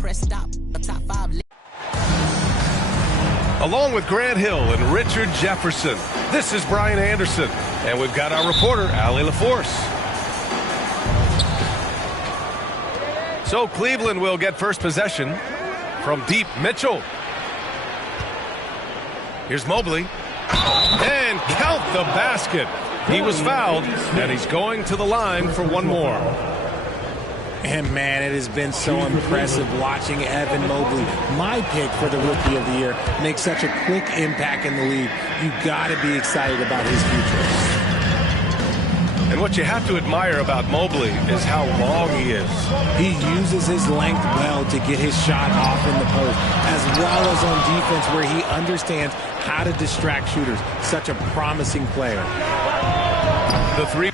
press, stop. A top 5. Along with Grant Hill and Richard Jefferson, this is Brian Anderson. And we've got our reporter, Allie LaForce. So Cleveland will get first possession from deep. Mitchell. Here's Mobley. And count the basket. He was fouled, and he's going to the line for one more. And, man, it has been so impressive watching Evan Mobley, my pick for the Rookie of the Year, make such a quick impact in the league. You got to be excited about his future. And what you have to admire about Mobley is how long he is. He uses his length well to get his shot off in the post, as well as on defense where he understands how to distract shooters. Such a promising player. The three.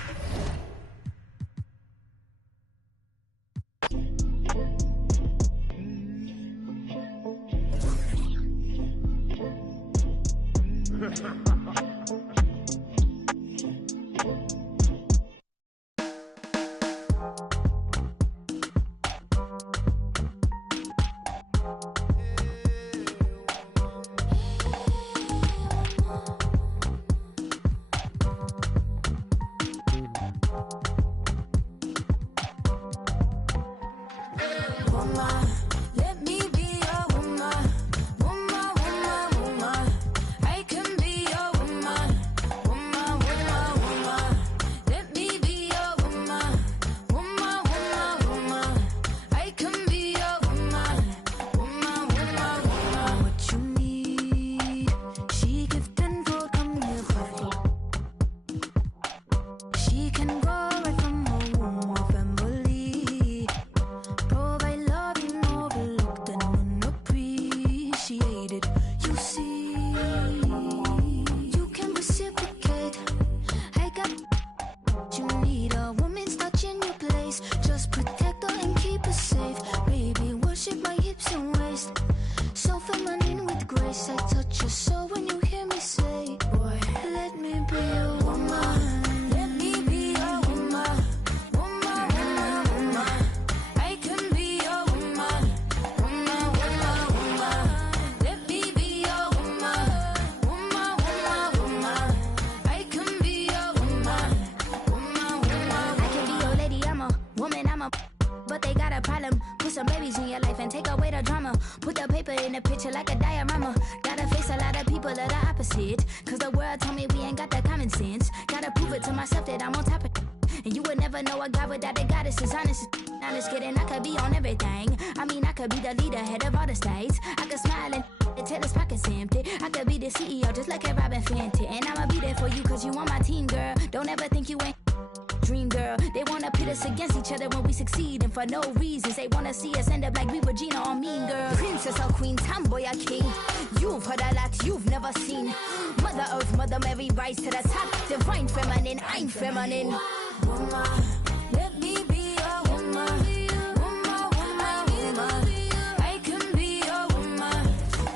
For no reasons, they wanna see us end up like we Regina or Mean Girl. Princess or queen, tomboy or king. You've heard a lot you've never seen. Mother Earth, Mother Mary, rise to the top. Divine feminine, I'm feminine. Woman, let me be a woman. Woman, woman, woman. I can be a woman.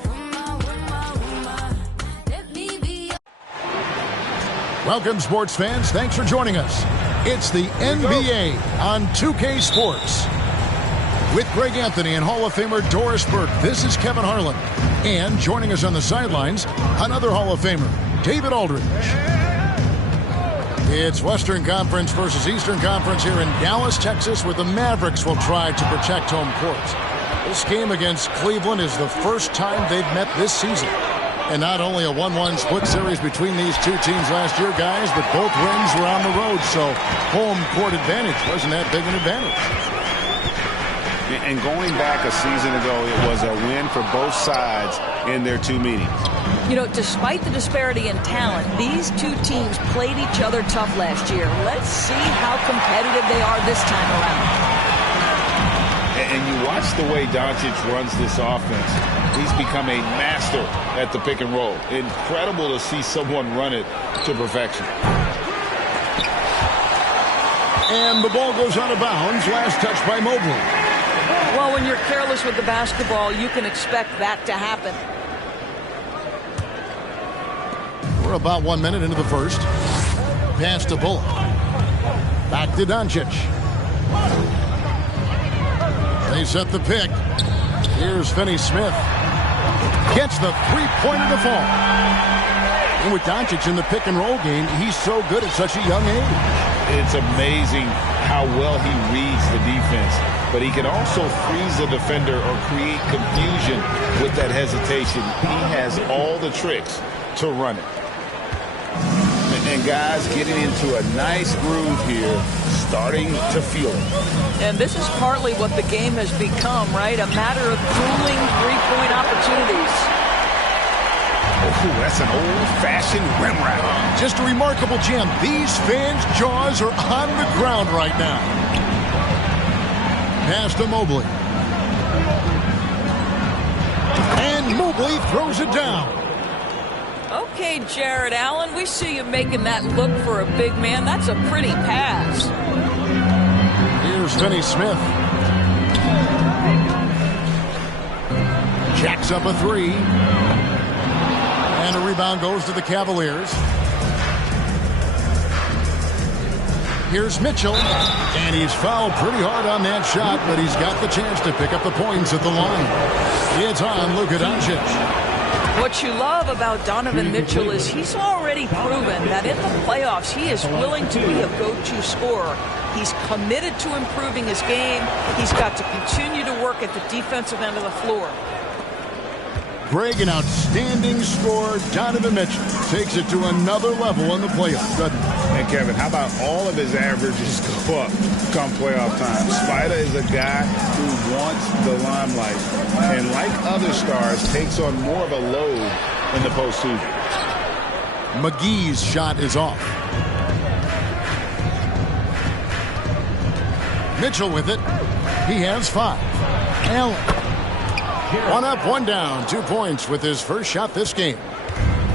Woman, woman, woman. Let me be a... Welcome, sports fans. Thanks for joining us. It's the NBA on 2K Sports. With Greg Anthony and Hall of Famer Doris Burke, this is Kevin Harlan. And joining us on the sidelines, another Hall of Famer, David Aldridge. It's Western Conference versus Eastern Conference here in Dallas, Texas, where the Mavericks will try to protect home court. This game against Cleveland is the first time they've met this season. And not only a 1-1 split series between these two teams last year, guys, but both wins were on the road, so home court advantage wasn't that big an advantage. And going back a season ago, it was a win for both sides in their two meetings. You know, despite the disparity in talent, these two teams played each other tough last year. Let's see how competitive they are this time around. And you watch the way Doncic runs this offense. He's become a master at the pick and roll. Incredible to see someone run it to perfection. And the ball goes out of bounds. Last touch by Mobley. Well, when you're careless with the basketball, you can expect that to happen. We're about 1 minute into the first. Pass to Bullock. Back to Doncic. They set the pick. Here's Finney Smith. Gets the three-pointer to fall. And with Doncic in the pick-and-roll game, he's so good at such a young age. It's amazing how well he reads the defense. But he can also freeze the defender or create confusion with that hesitation. He has all the tricks to run it. And guys getting into a nice groove here, starting to feel it. And this is partly what the game has become, right? A matter of dueling three-point opportunities. Oh, that's an old-fashioned rim wrap. Just a remarkable jam. These fans' jaws are on the ground right now. Pass to Mobley. And Mobley throws it down. Okay, Jared Allen, we see you making that look for a big man. That's a pretty pass. Here's Finney Smith. Jacks up a three. And a rebound goes to the Cavaliers. Here's Mitchell. And he's fouled pretty hard on that shot, but he's got the chance to pick up the points at the line. It's on Luka Doncic. What you love about Donovan Mitchell is he's already proven that in the playoffs he is willing to be a go-to scorer. He's committed to improving his game. He's got to continue to work at the defensive end of the floor. Greg, an outstanding scorer. Donovan Mitchell takes it to another level in the playoffs, doesn't he? And Kevin, how about all of his averages go up come playoff time? Spider is a guy who wants the limelight, and like other stars, takes on more of a load in the postseason. McGee's shot is off. Mitchell with it. He has 5. Allen. 1 up, 1 down. 2 points with his first shot this game.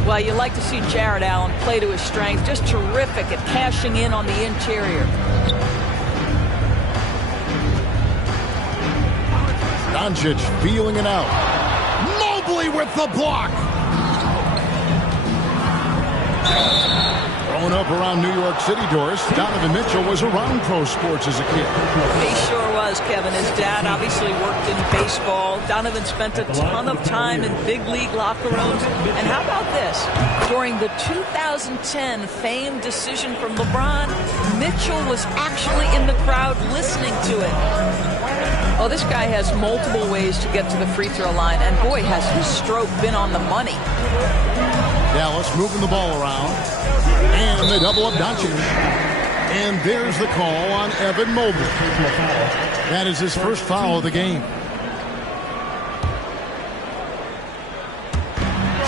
Well, you like to see Jared Allen play to his strength. Just terrific at cashing in on the interior. Doncic feeling it out. Mobley with the block. Growing up around New York City, Doris, Donovan Mitchell was around pro sports as a kid. He sure was, Kevin. His dad obviously worked in baseball. Donovan spent a ton of time in big league locker rooms. And how about this? During the 2010 famed decision from LeBron, Mitchell was actually in the crowd listening to it. Oh, this guy has multiple ways to get to the free throw line. And boy, has his stroke been on the money. Dallas moving the ball around. And they double up Doncic. And there's the call on Evan Mobley. That is his first foul of the game.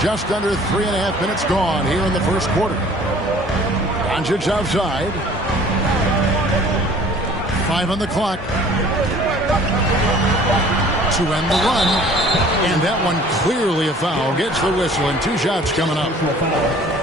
Just under 3.5 minutes gone here in the first quarter. Doncic outside. 5 on the clock. To end the run. And that one clearly a foul. Gets the whistle and 2 shots coming up.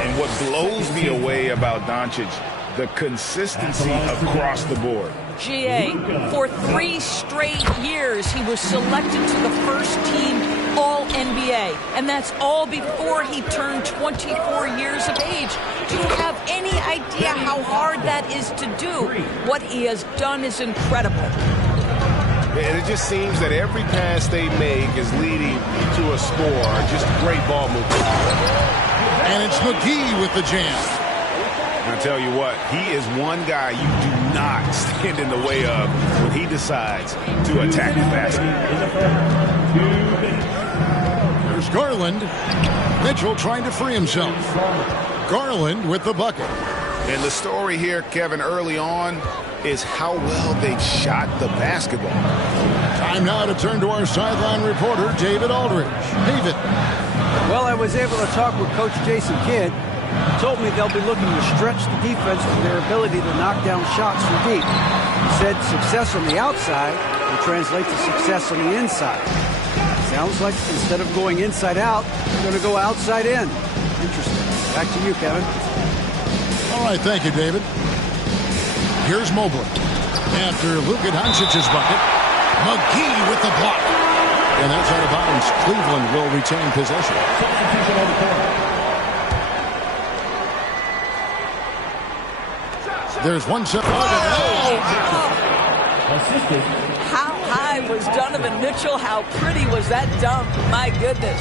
And what blows me away about Doncic, the consistency across the board. GA, for 3 straight years, he was selected to the first team All-NBA. And that's all before he turned 24 years of age. Do you have any idea how hard that is to do? What he has done is incredible. And it just seems that every pass they make is leading to a score. Just great ball movement. And it's McGee with the jam. I tell you what, he is one guy you do not stand in the way of when he decides to attack the basket. There's Garland. Mitchell trying to free himself. Garland with the bucket. And the story here, Kevin, early on, is how well they've shot the basketball. Time now to turn to our sideline reporter, David Aldridge. David. Well, I was able to talk with Coach Jason Kidd. He told me they'll be looking to stretch the defense with their ability to knock down shots from deep. He said success on the outside will translate to success on the inside. Sounds like instead of going inside out, they're going to go outside in. Interesting. Back to you, Kevin. All right, thank you, David. Here's Mobley. After Luka Doncic's bucket, McGee with the block. And that's out of bounds. Cleveland will retain possession. There's 1 second. How high was Donovan Mitchell. How pretty was that dunk? My goodness.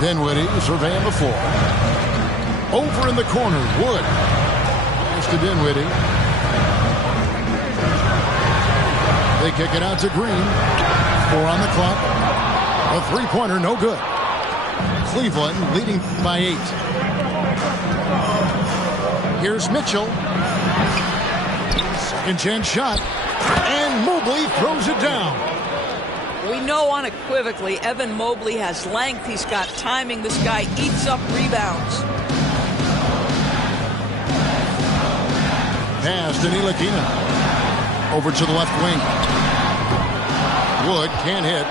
Dinwiddie surveying the floor. Over in the corner, Wood. Pass to Dinwiddie. They kick it out to Green. 4 on the clock. A three-pointer, no good. Cleveland leading by 8. Here's Mitchell. Second chance shot. And Mobley throws it down. We know unequivocally Evan Mobley has length. He's got timing. This guy eats up rebounds. Pass to Ntilikina. Over to the left wing. Wood can't hit.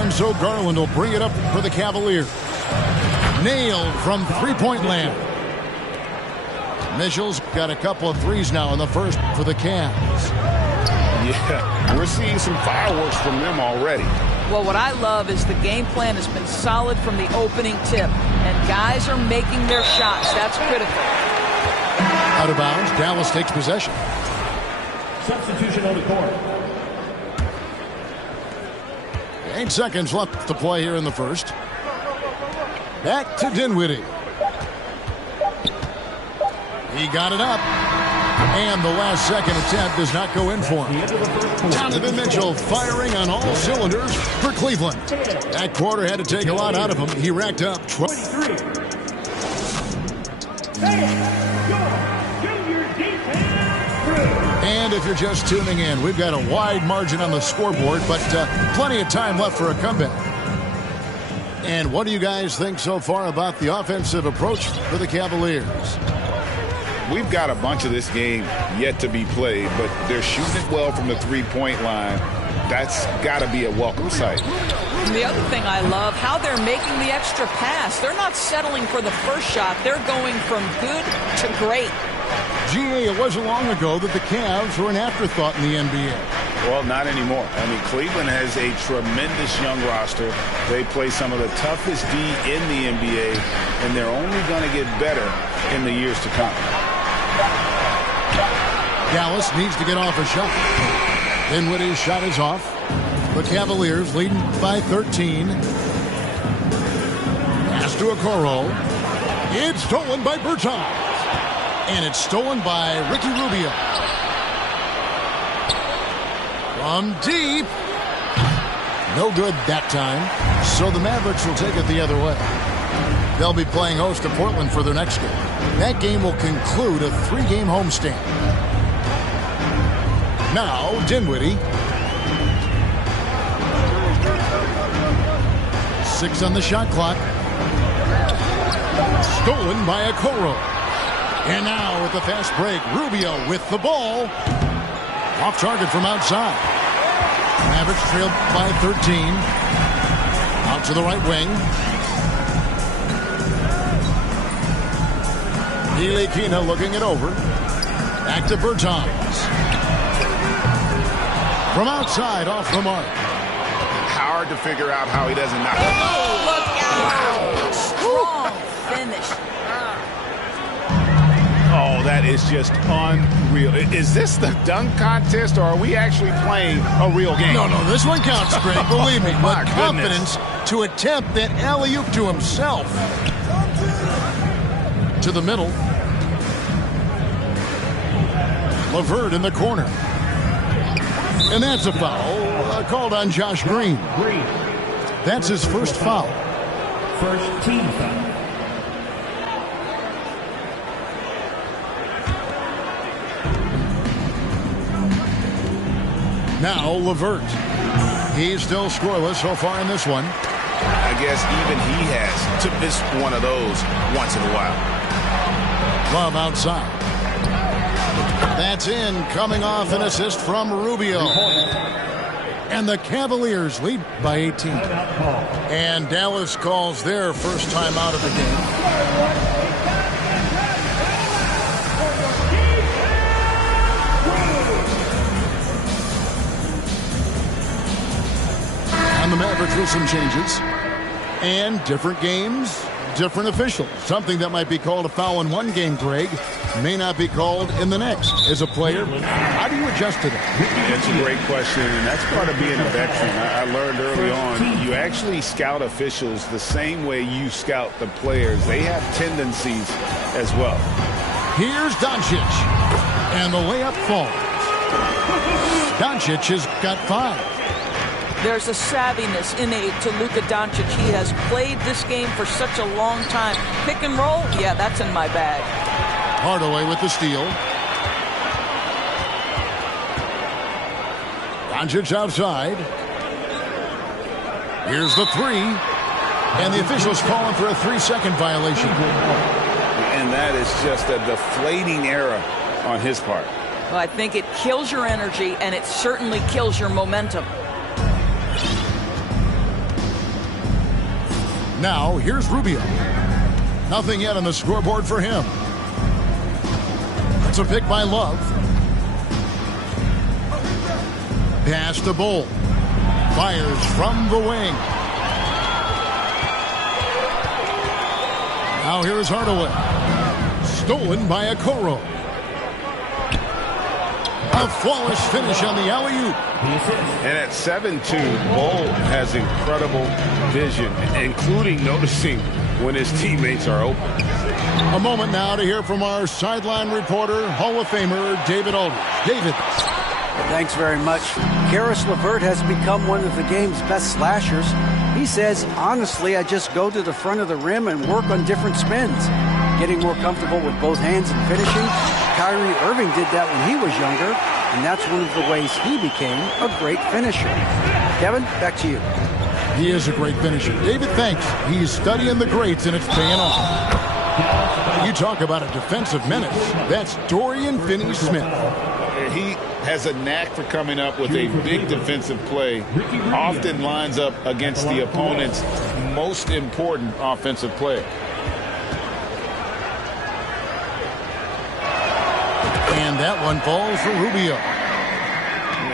And so Garland will bring it up for the Cavaliers. Nailed from three-point land. Mitchell's got a couple of threes now in the first for the Cavs. Yeah, we're seeing some fireworks from them already. Well, what I love is the game plan has been solid from the opening tip. And guys are making their shots. That's critical. Out of bounds, Dallas takes possession. Substitution on the court. 8 seconds left to play here in the first. Back to Dinwiddie. He got it up. And the last second attempt does not go in for him. Donovan Mitchell firing on all cylinders for Cleveland. That quarter had to take a lot out of him. He racked up 23. And if you're just tuning in, we've got a wide margin on the scoreboard, but plenty of time left for a comeback. And what do you guys think so far about the offensive approach for the Cavaliers? We've got a bunch of this game yet to be played, but they're shooting it well from the three-point line. That's got to be a welcome sight. And the other thing I love, how they're making the extra pass. They're not settling for the first shot. They're going from good to great. G.A., it wasn't long ago that the Cavs were an afterthought in the NBA. Well, not anymore. I mean, Cleveland has a tremendous young roster. They play some of the toughest D in the NBA, and they're only going to get better in the years to come. Dallas needs to get off a shot. Dinwiddie's shot is off. The Cavaliers leading by 13. Pass to Okoro. It's stolen by Bertans. And it's stolen by Ricky Rubio. From deep. No good that time. So the Mavericks will take it the other way. They'll be playing host to Portland for their next game. That game will conclude a 3-game homestand. Now, Dinwiddie. 6 on the shot clock. Stolen by Okoro. And now with the fast break, Rubio with the ball. Off target from outside. Mavericks trailed by 13. Out to the right wing. Ntilikina looking it over. Back to Bertans. From outside, off the mark. Hard to figure out how he doesn't knock it. Oh, look out. Wow. Strong finish. Oh, that is just unreal. Is this the dunk contest, or are we actually playing a real game? No, this one counts, Greg. Believe me. My But confidence to attempt that alley-oop to himself. To the middle. LeVert in the corner. And that's a foul called on Josh Green. That's his first foul. First team foul. Now LeVert. He's still scoreless so far in this one. I guess even he has to miss one of those once in a while. Love outside. That's in, coming off an assist from Rubio. And the Cavaliers lead by 18. And Dallas calls their first time out of the game. And the Mavericks with some changes. And different games, different officials. Something that might be called a foul in one game, Greg, may not be called in the next. As a player, how do you adjust to that? That's a great question, and that's part of being a veteran. I learned early on, you actually scout officials the same way you scout the players. They have tendencies as well. Here's Doncic, and the layup falls. Doncic has got 5. There's a savviness innate to Luka Doncic. He has played this game for such a long time. Pick and roll, yeah, that's in my bag. Hardaway with the steal. Doncic outside. Here's the 3. And the officials calling for a 3-second violation. And that is just a deflating error on his part. Well, I think it kills your energy, and it certainly kills your momentum. Now, here's Rubio. Nothing yet on the scoreboard for him. It's a pick by Love. Pass to Bull. Fires from the wing. Now here is Hardaway. Stolen by Okoro. A flawless finish on the alley-oop. And at 7'2", Bull has incredible vision, including noticing when his teammates are open. A moment now to hear from our sideline reporter, Hall of Famer David Aldridge. David. Thanks very much. Karis LeVert has become one of the game's best slashers. He says, honestly, I just go to the front of the rim and work on different spins. Getting more comfortable with both hands and finishing. Kyrie Irving did that when he was younger, and that's one of the ways he became a great finisher. Kevin, back to you. He is a great finisher. David, thanks. He's studying the greats, and it's paying off. You talk about a defensive menace. That's Dorian Finney-Smith. He has a knack for coming up with a big defensive play. Often lines up against the opponent's most important offensive play. And that one falls for Rubio.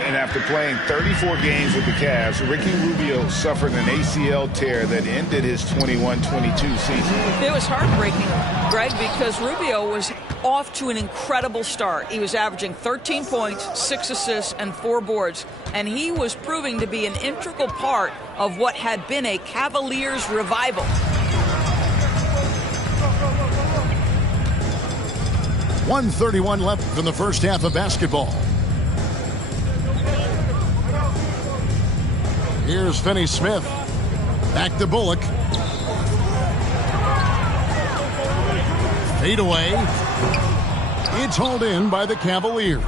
And after playing 34 games with the Cavs, Ricky Rubio suffered an ACL tear that ended his 21-22 season. It was heartbreaking, Greg, because Rubio was off to an incredible start. He was averaging 13 points, 6 assists, and 4 boards. And he was proving to be an integral part of what had been a Cavaliers revival. .131 left in the first half of basketball. Here's Finney-Smith. Back to Bullock. Fade away. It's hauled in by the Cavaliers.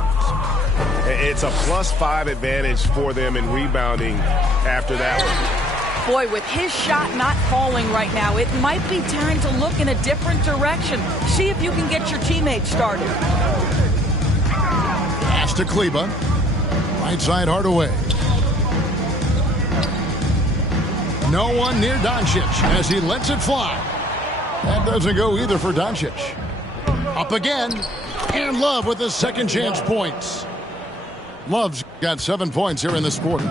It's a +5 advantage for them in rebounding after that one. Boy, with his shot not falling right now, it might be time to look in a different direction. See if you can get your teammates started. Pass to Kleba. Right side Hardaway. No one near Doncic as he lets it fly. That doesn't go either for Doncic. Up again. And Love with his second chance points. Love's got 7 points here in this quarter.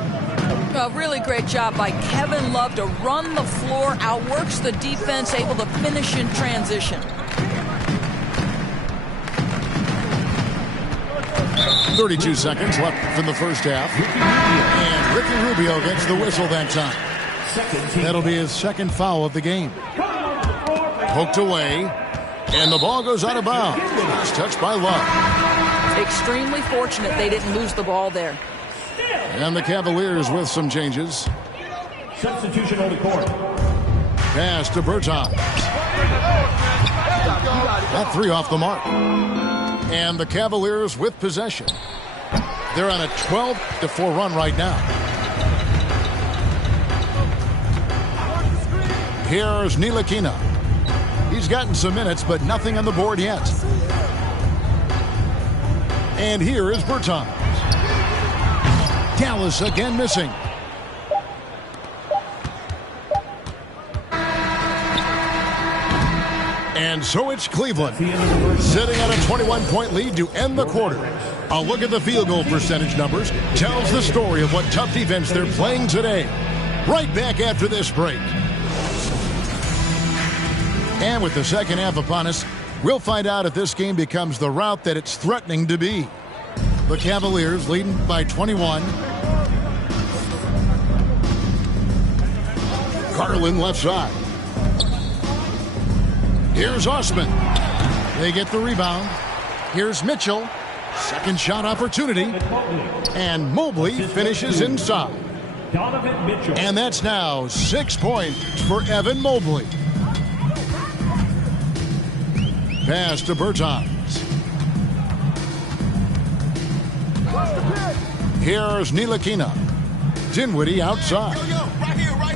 A really great job by Kevin Love to run the floor, outworks the defense, able to finish in transition. 32 seconds left in the first half. And Ricky Rubio gets the whistle that time. That'll be his second foul of the game. Poked away. And the ball goes out of bounds. It's touched by Love. Extremely fortunate they didn't lose the ball there. And the Cavaliers with some changes. Substitution on the court. Pass to Bertans. That 3 off the mark. And the Cavaliers with possession. They're on a 12-4 run right now. Here's Ntilikina. He's gotten some minutes, but nothing on the board yet. And here is Bertans. Dallas again missing. And so it's Cleveland sitting at a 21-point lead to end the quarter. A look at the field goal percentage numbers tells the story of what tough defense they're playing today. Right back after this break. And with the second half upon us, we'll find out if this game becomes the rout that it's threatening to be. The Cavaliers leading by 21. Garland left side. Here's Osman. They get the rebound. Here's Mitchell. Second shot opportunity. And Mobley finishes inside. And that's now 6 points for Evan Mobley. Pass to Bertans. Here's Ntilikina. Dinwiddie outside.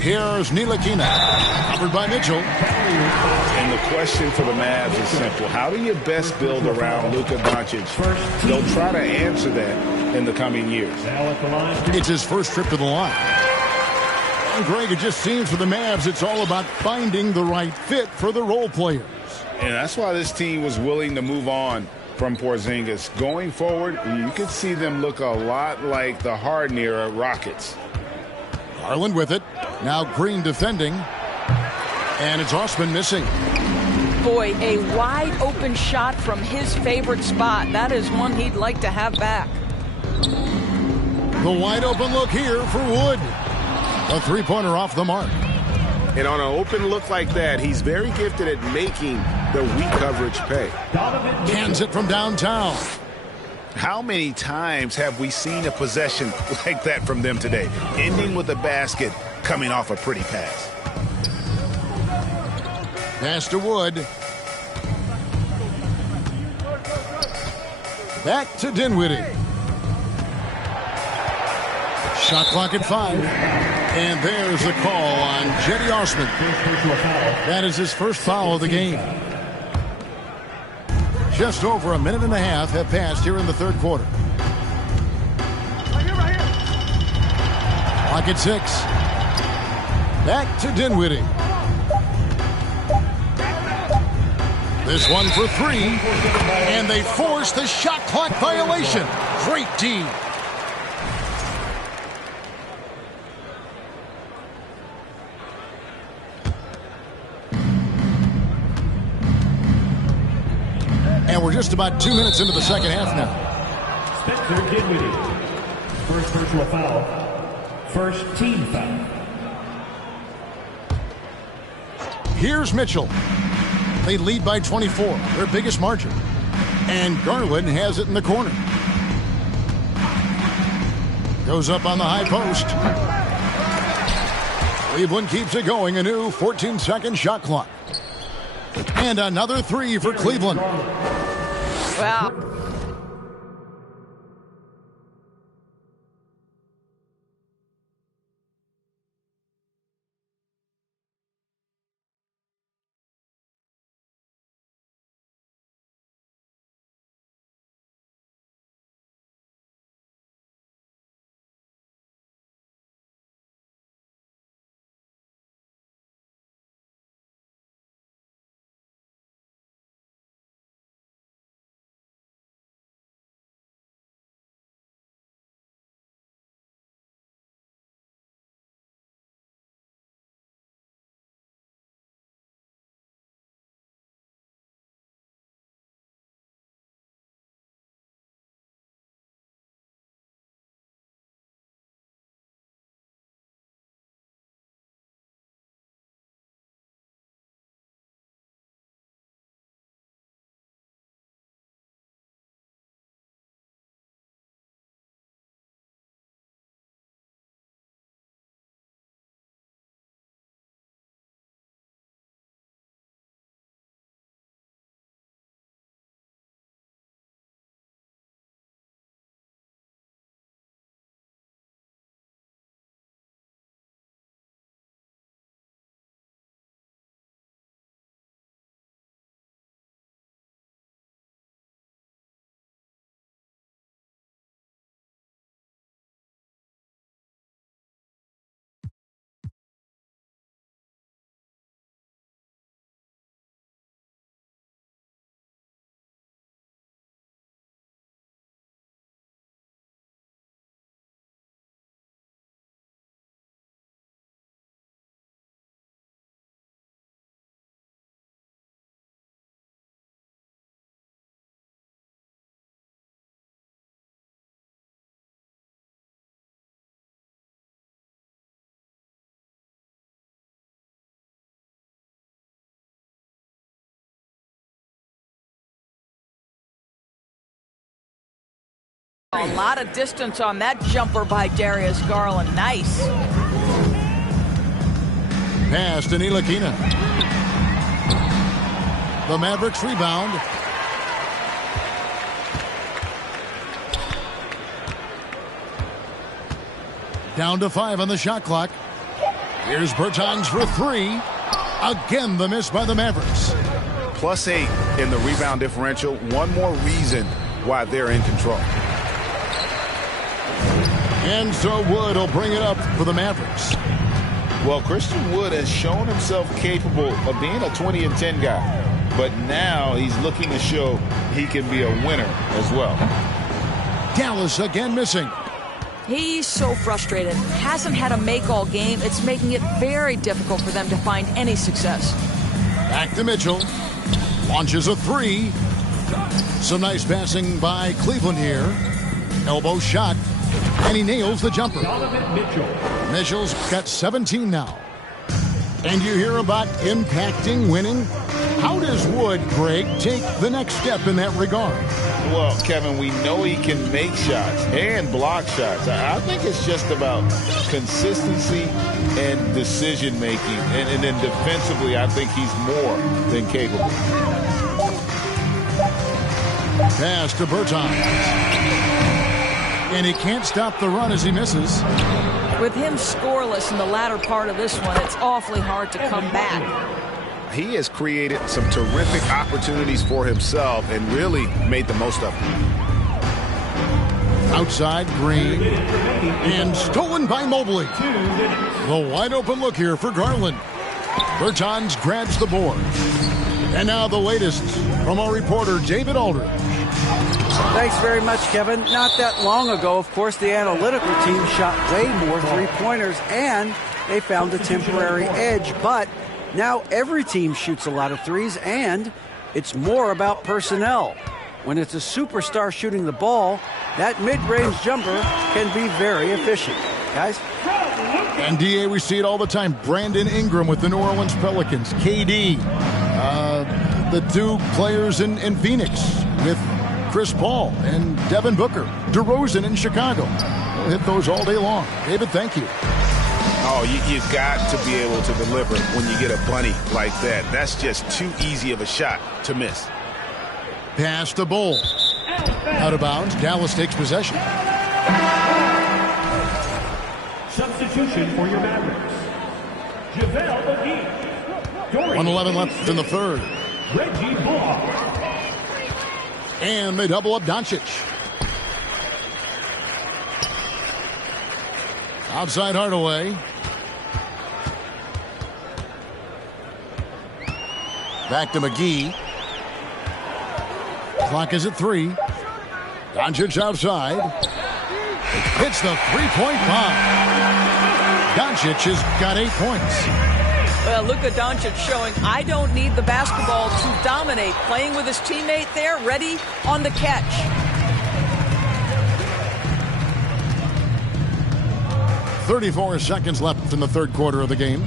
Here's Ntilikina. Covered by Mitchell. And the question for the Mavs is simple. How do you best build around Luka Doncic? They'll try to answer that in the coming years. It's his first trip to the line. And Greg, it just seems for the Mavs it's all about finding the right fit for the role players. And that's why this team was willing to move on from Porzingis. Going forward, you could see them look a lot like the Harden-era Rockets. Garland with it. Now Green defending. And it's Osman missing. Boy, a wide open shot from his favorite spot. That is one he'd like to have back. The wide open look here for Wood. A three-pointer off the mark. And on an open look like that, he's very gifted at making the weak coverage pay. Cans it from downtown. How many times have we seen a possession like that from them today? Ending with a basket, coming off a pretty pass. Pass to Wood. Back to Dinwiddie. Shot clock at 5. And there's a call on Cedi Osman. That is his first foul of the game. Just over a minute and a half have passed here in the third quarter. Clock at 6. Back to Dinwiddie. This one for 3. And they force the shot clock violation. Great D. And we're just about 2 minutes into the second half now. Spencer Dinwiddie. First personal foul. First team foul. Here's Mitchell. They lead by 24, their biggest margin. And Garland has it in the corner. Goes up on the high post. Cleveland keeps it going, a new 14-second shot clock. And another 3 for Cleveland. Wow. A lot of distance on that jumper by Darius Garland. Nice. Pass to Ntilikina. The Mavericks rebound. Down to 5 on the shot clock. Here's Bertans for 3. Again, the miss by the Mavericks. +8 in the rebound differential. One more reason why they're in control. And so Wood will bring it up for the Mavericks. Well, Christian Wood has shown himself capable of being a 20 and 10 guy. But now he's looking to show he can be a winner as well. Dallas again missing. He's so frustrated. Hasn't had a make all game. It's making it very difficult for them to find any success. Back to Mitchell. Launches a 3. Some nice passing by Cleveland here. Elbow shot. And he nails the jumper. Mitchell's got 17 now. And you hear about impacting, winning. How does Wood, Greg, take the next step in that regard? Well, Kevin, we know he can make shots and block shots. I think it's just about consistency and decision-making. And then defensively, I think he's more than capable. Pass to Bertans. And he can't stop the run as he misses. With him scoreless in the latter part of this one, it's awfully hard to come back. He has created some terrific opportunities for himself and really made the most of them. Outside, Green. And stolen by Mobley. The wide open look here for Garland. Bertans grabs the board. And now the latest from our reporter, David Aldridge. Thanks very much, Kevin. Not that long ago, of course, the analytical team shot way more three-pointers, and they found a temporary edge. But now every team shoots a lot of threes, and it's more about personnel. When it's a superstar shooting the ball, that mid-range jumper can be very efficient. Guys? And, D.A., we see it all the time. Brandon Ingram with the New Orleans Pelicans. KD. The two players in Phoenix with Chris Paul and Devin Booker. DeRozan in Chicago. We'll hit those all day long. David, thank you. Oh, you got to be able to deliver when you get a bunny like that. That's just too easy of a shot to miss. Pass to Bull. Out of bounds. Dallas takes possession. Substitution for your Mavericks. JaVale McGee. 1:11 left in the third. Reggie Bullock. And they double up Doncic. Outside Hardaway. Back to McGee. Clock is at 3. Doncic outside. Hits the three-point bomb. Doncic has got 8 points. Well, Luka Doncic showing I don't need the basketball to dominate. Playing with his teammate there, ready on the catch. .34 seconds left in the third quarter of the game.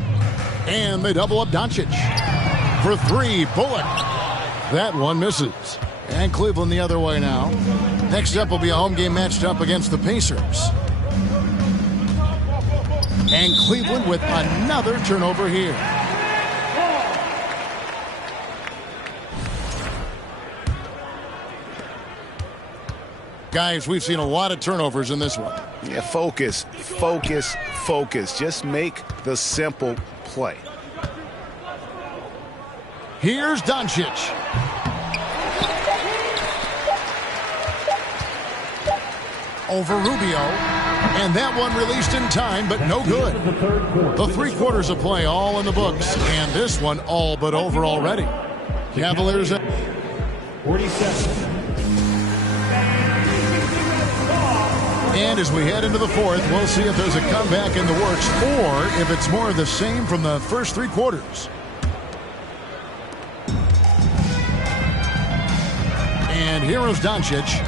And they double up Doncic. For 3, Bullock. That one misses. And Cleveland the other way now. Next up will be a home game matched up against the Pacers. And Cleveland with another turnover here. Guys, we've seen a lot of turnovers in this one. Yeah, focus, focus, focus. Just make the simple play. Here's Doncic. Over Rubio. And that one released in time, but no good. The 3 quarters of play all in the books. And this one all but over already. Cavaliers. 47. And as we head into the fourth, we'll see if there's a comeback in the works or if it's more of the same from the first 3 quarters. And here is Doncic.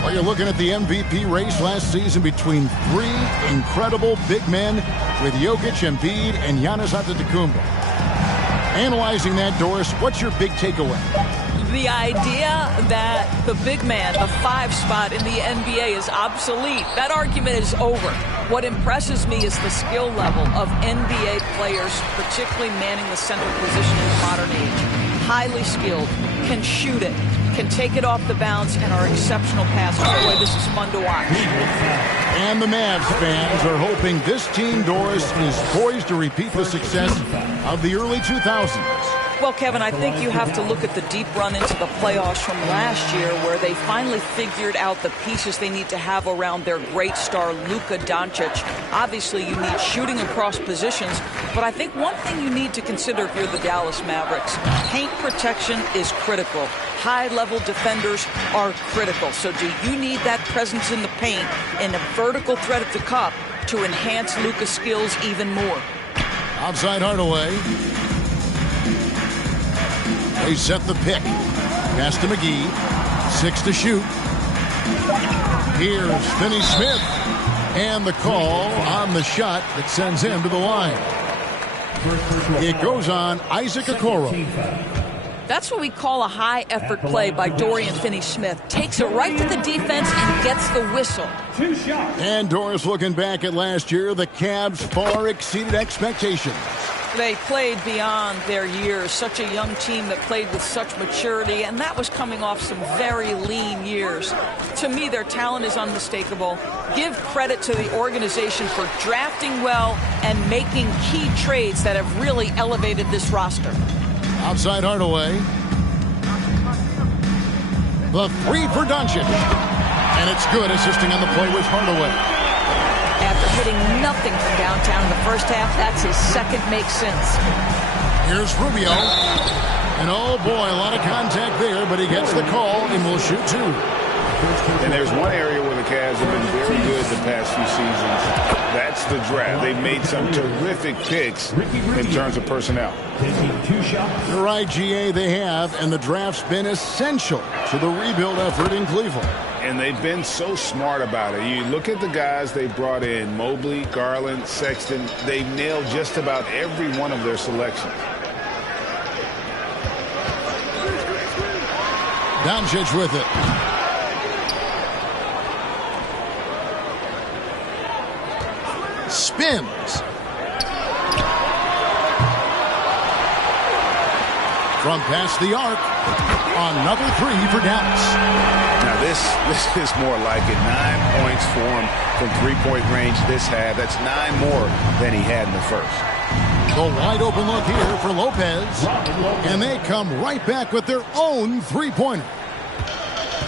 Well, you're looking at the MVP race last season between 3 incredible big men with Jokic, Embiid, and Giannis Antetokounmpo. Analyzing that, Doris, what's your big takeaway? The idea that the big man, the 5 spot in the NBA is obsolete, that argument is over. What impresses me is the skill level of NBA players, particularly manning the center position in the modern age. Highly skilled, can shoot it, can take it off the bounce, and are exceptional passers. Boy, this is fun to watch. And the Mavs fans are hoping this team, Doris, is poised to repeat the success of the early 2000s. Well, Kevin, I think you have to look at the deep run into the playoffs from last year where they finally figured out the pieces they need to have around their great star, Luka Doncic. Obviously, you need shooting across positions, but I think one thing you need to consider if you're the Dallas Mavericks, paint protection is critical. High-level defenders are critical. So do you need that presence in the paint and a vertical threat at the cup to enhance Luka's skills even more? Outside Hardaway. They set the pick. Pass to McGee. 6 to shoot. Here's Finney-Smith. And the call on the shot that sends him to the line. It goes on Isaac Okoro. That's what we call a high-effort play by Dorian Finney-Smith. Takes it right to the defense and gets the whistle. And Doris, looking back at last year, the Cavs far exceeded expectations. They played beyond their years. Such a young team that played with such maturity, and that was coming off some very lean years. To me, their talent is unmistakable. Give credit to the organization for drafting well and making key trades that have really elevated this roster. Outside Hardaway. The 3 for Doncic. And it's good, assisting on the play with Hardaway. After hitting nothing from downtown in the first half, that's his second make since. Here's Rubio. And oh boy, a lot of contact there, but he gets the call and will shoot 2. And there's one area where the Cavs have been very good the past few seasons. That's the draft. They've made some terrific picks in terms of personnel. You're right, GA, they have, and the draft's been essential to the rebuild effort in Cleveland. And they've been so smart about it. You look at the guys they brought in, Mobley, Garland, Sexton. They've nailed just about every one of their selections. Doncic with it. Spins. From past the arc. Another 3 for Dallas. Now this is more like it. 9 points for him from three-point range this half. That's 9 more than he had in the first. The wide open look here for Lopez. And they come right back with their own three-pointer.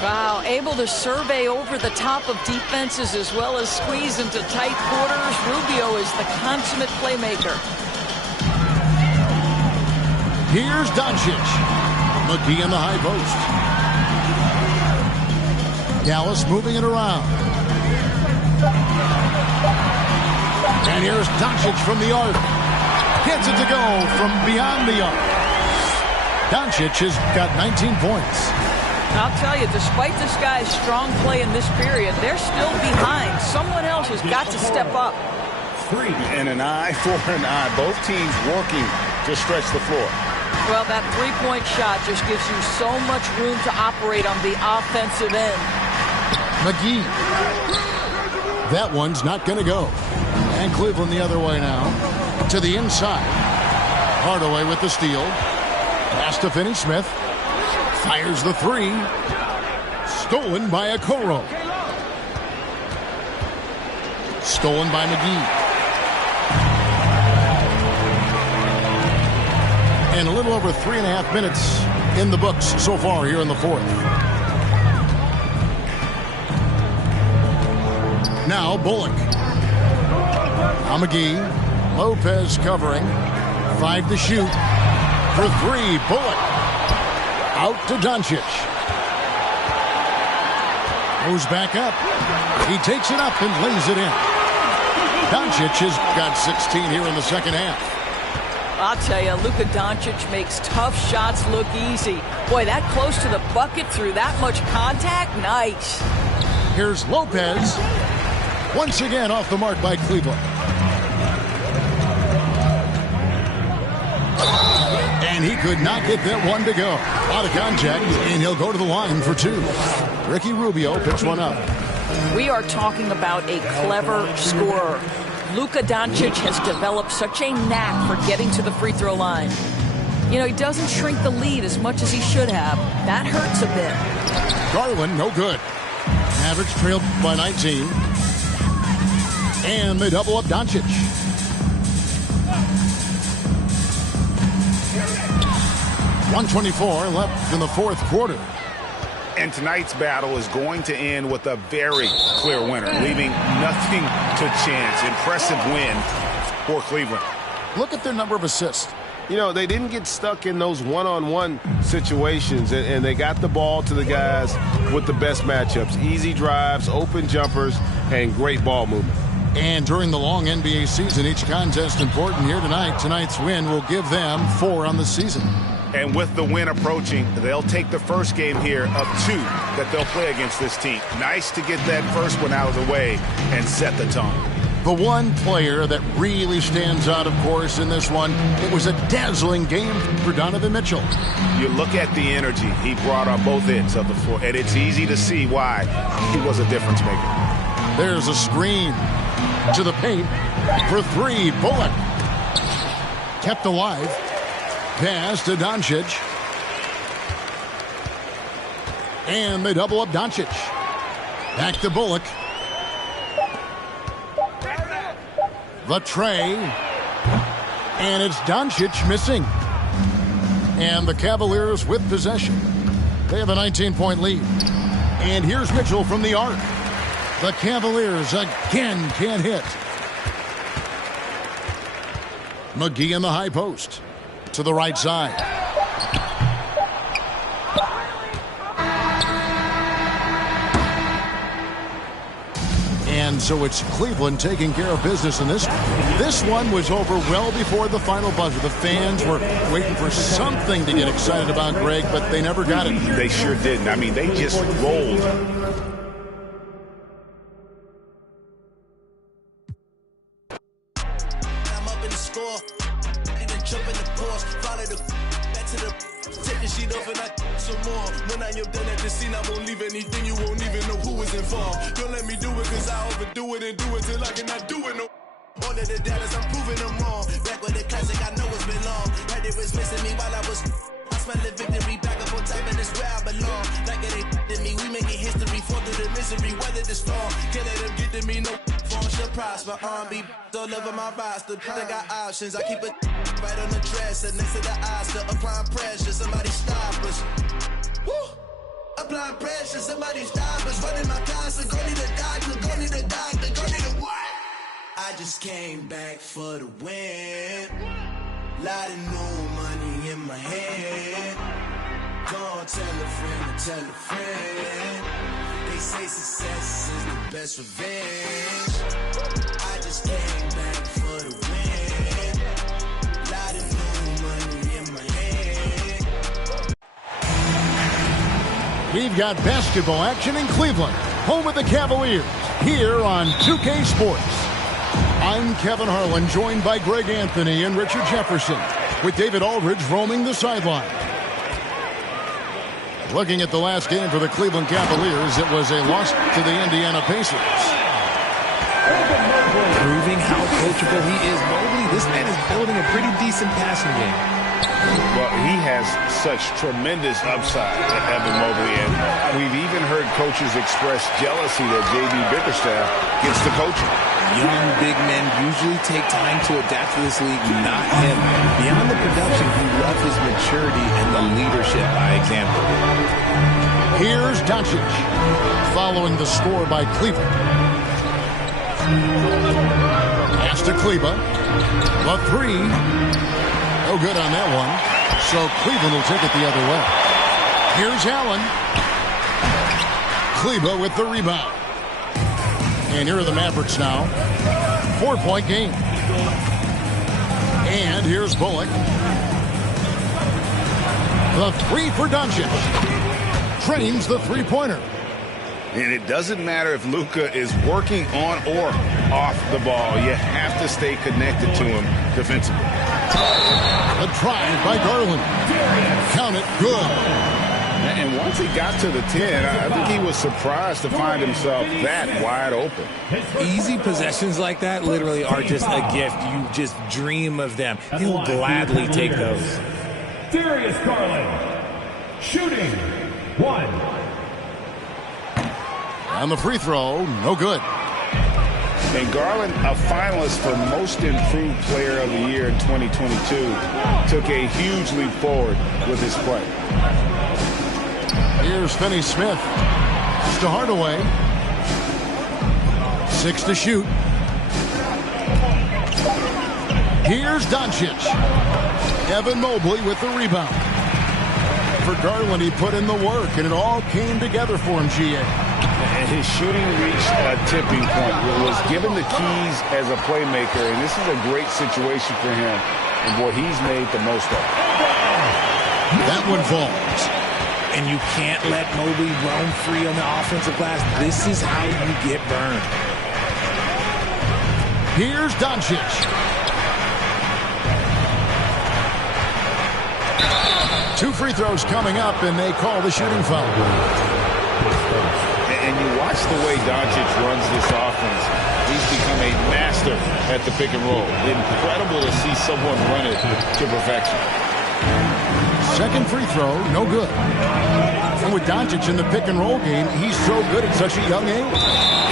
Wow, able to survey over the top of defenses as well as squeeze into tight quarters. Rubio is the consummate playmaker. Here's Doncic. McGee in the high post. Dallas moving it around. And here's Doncic from the arc. Gets it to go from beyond the arc. Doncic has got 19 points. I'll tell you, despite this guy's strong play in this period, they're still behind. Someone else has got to step up. 3 and an eye for an eye. Both teams working to stretch the floor. Well, that three-point shot just gives you so much room to operate on the offensive end. McGee. That one's not going to go. And Cleveland the other way now. To the inside. Hardaway with the steal. Pass to Finney-Smith. Fires the 3. Stolen by Okoro. Stolen by McGee. And a little over 3.5 minutes in the books so far here in the fourth. Now Bullock. Now McGee. Lopez covering. 5 to shoot. For 3, Bullock. Out to Doncic. Goes back up. He takes it up and lays it in. Doncic has got 16 here in the second half. I'll tell you, Luka Doncic makes tough shots look easy. Boy, that close to the bucket through that much contact, nice. Here's Lopez. Once again off the mark by Cleveland. And he could not get that one to go. Out of contact, and he'll go to the line for 2. Ricky Rubio picks one up. We are talking about a clever scorer. Luka Doncic has developed such a knack for getting to the free throw line. You know, he doesn't shrink the lead as much as he should have. That hurts a bit. Garland, no good. Mavericks trailed by 19. And they double up Doncic. .124 left in the fourth quarter. And tonight's battle is going to end with a very clear winner, leaving nothing to chance. Impressive win for Cleveland. Look at their number of assists. You know, they didn't get stuck in those one-on-one situations, and they got the ball to the guys with the best matchups. Easy drives, open jumpers, and great ball movement. And during the long NBA season, each contest important here tonight. Tonight's win will give them 4 on the season. And with the win approaching, they'll take the first game here of 2 that they'll play against this team. Nice to get that first one out of the way and set the tone. The one player that really stands out, of course, in this one, it was a dazzling game for Donovan Mitchell. You look at the energy he brought on both ends of the floor, and it's easy to see why he was a difference maker. There's a screen to the paint for 3. Bullock kept alive. Pass to Doncic. And they double up Doncic. Back to Bullock. The tray. And it's Doncic missing. And the Cavaliers with possession. They have a 19-point lead. And here's Mitchell from the arc. The Cavaliers again can't hit. McGee in the high post. To the right side. And so it's Cleveland taking care of business in this one. This one was over well before the final buzzer. The fans were waiting for something to get excited about, Greg, but they never got it. They sure didn't. I mean, they just rolled. I'm up in the score. Even jump in the course. Follow the back to the take the sheet off and I some more. When I am done at the scene, I won't leave anything. You won't even know who was involved. Don't let me do it cause I overdo it and do it till I cannot do it no. All of the doubters, I'm proving them wrong. Back with the classic, I know it's been long. Heard it was missing me while I was. I smell the victory back up on top and it's where I belong. Like it ain't to me, we making history. Fall through the misery, weather the storm. Can't let them get to me, no. Should prosper, R&B all over my roster. I got options, I keep it right on the dresser next to the Oscar. Applying pressure, somebody stop us. Woo! Applying pressure, somebody stop us. Running my concert, go need a doctor, go need a doctor, go need a what? I just came back for the win. Lot of new money in my head. Go tell a friend to tell a friend. They say success is the best revenge. I just came back for the win. Lot of new money in my head. We've got basketball action in Cleveland, home of the Cavaliers, here on 2K Sports. I'm Kevin Harlan, joined by Greg Anthony and Richard Jefferson, with David Aldridge roaming the sideline. Looking at the last game for the Cleveland Cavaliers, it was a loss to the Indiana Pacers. Proving how coachable he is. Mobley, this man is building a pretty decent passing game. Well, he has such tremendous upside, Evan Mobley, and we've even heard coaches express jealousy that J.B. Bickerstaff gets the coaching. Young big men usually take time to adapt to this league, not him. Beyond the production, he loves his maturity and the leadership by example. Here's Doncic, following the score by Cleveland. Pass to Kleba. The 3. No good on that one. So Cleveland will take it the other way. Here's Allen. Kleba with the rebound. And here are the Mavericks now. 4-point game. And here's Bullock. The 3 for Doncic. Trains the three-pointer. And it doesn't matter if Luka is working on or off the ball. You have to stay connected to him defensively. A drive by Garland. Count it, good. And once he got to the 10, I think he was surprised to find himself that wide open. Easy possessions like that literally are just a gift. You just dream of them. He'll gladly take those. Darius Garland, shooting 1. On the free throw, no good. And Garland, a finalist for Most Improved Player of the Year in 2022, took a huge leap forward with his play. Here's Finney Smith. Pass to Hardaway. 6 to shoot. Here's Doncic. Evan Mobley with the rebound. For Garland, he put in the work, and it all came together for him, GA. And his shooting reached a tipping point. Was given the keys as a playmaker, and this is a great situation for him. And boy, he's made the most of it. That one falls. And you can't let Mobley roam free on the offensive glass. This is how you get burned. Here's Doncic. Two free throws coming up, and they call the shooting foul. And you watch the way Doncic runs this offense. He's become a master at the pick and roll. Incredible to see someone run it to perfection. Second free throw, no good. And with Doncic in the pick and roll game, he's so good at such a young age.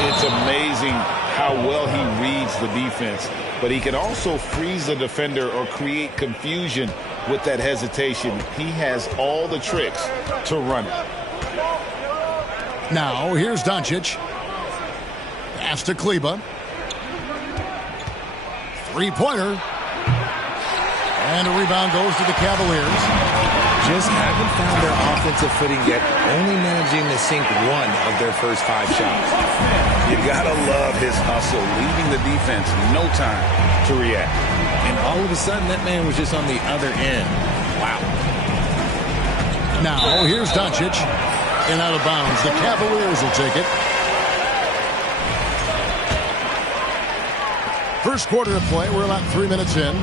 It's amazing how well he reads the defense, but he can also freeze the defender or create confusion with that hesitation. He has all the tricks to run it. Now, here's Doncic. Pass to Kleba. Three-pointer. And a rebound goes to the Cavaliers. Just haven't found their offensive footing yet, only managing to sink one of their first 5 shots. You gotta love his hustle, leaving the defense no time to react. And all of a sudden, that man was just on the other end. Wow. Now, here's Doncic. And out of bounds. The Cavaliers will take it. First quarter of play. We're about 3 minutes in.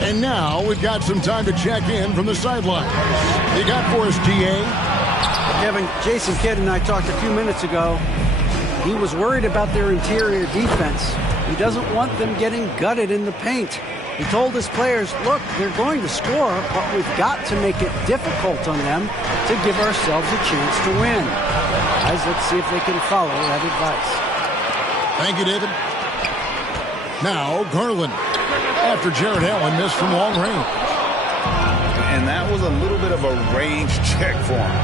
And now we've got some time to check in from the sideline. You got for us, GA? Kevin, Jason Kidd and I talked a few minutes ago. He was worried about their interior defense. He doesn't want them getting gutted in the paint. He told his players, look, they're going to score, but we've got to make it difficult on them to give ourselves a chance to win. Guys, let's see if they can follow that advice. Thank you, David. Now, Garland. After Jared Allen missed from long range. And that was a little bit of a range check for him.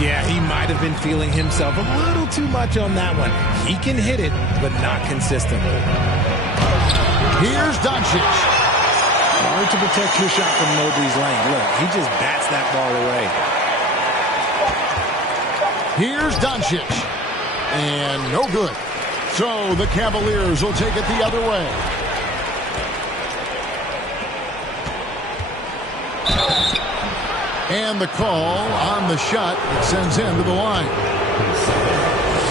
Yeah, he might have been feeling himself a little too much on that one. He can hit it, but not consistently. Here's Doncic. Hard to protect your shot from Mobley's lane. Look, he just bats that ball away. Here's Doncic. And no good. So the Cavaliers will take it the other way. And the call on the shot that sends him to the line.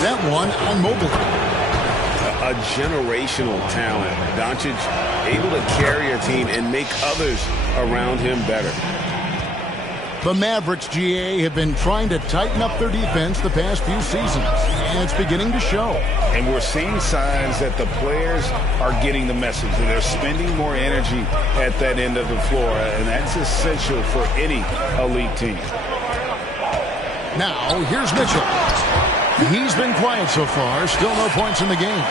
That one on Mobley. A generational talent. Doncic able to carry a team and make others around him better. The Mavericks, GA, have been trying to tighten up their defense the past few seasons, and it's beginning to show. And we're seeing signs that the players are getting the message, and they're spending more energy at that end of the floor, and that's essential for any elite team. Now, here's Mitchell. He's been quiet so far, still no points in the game.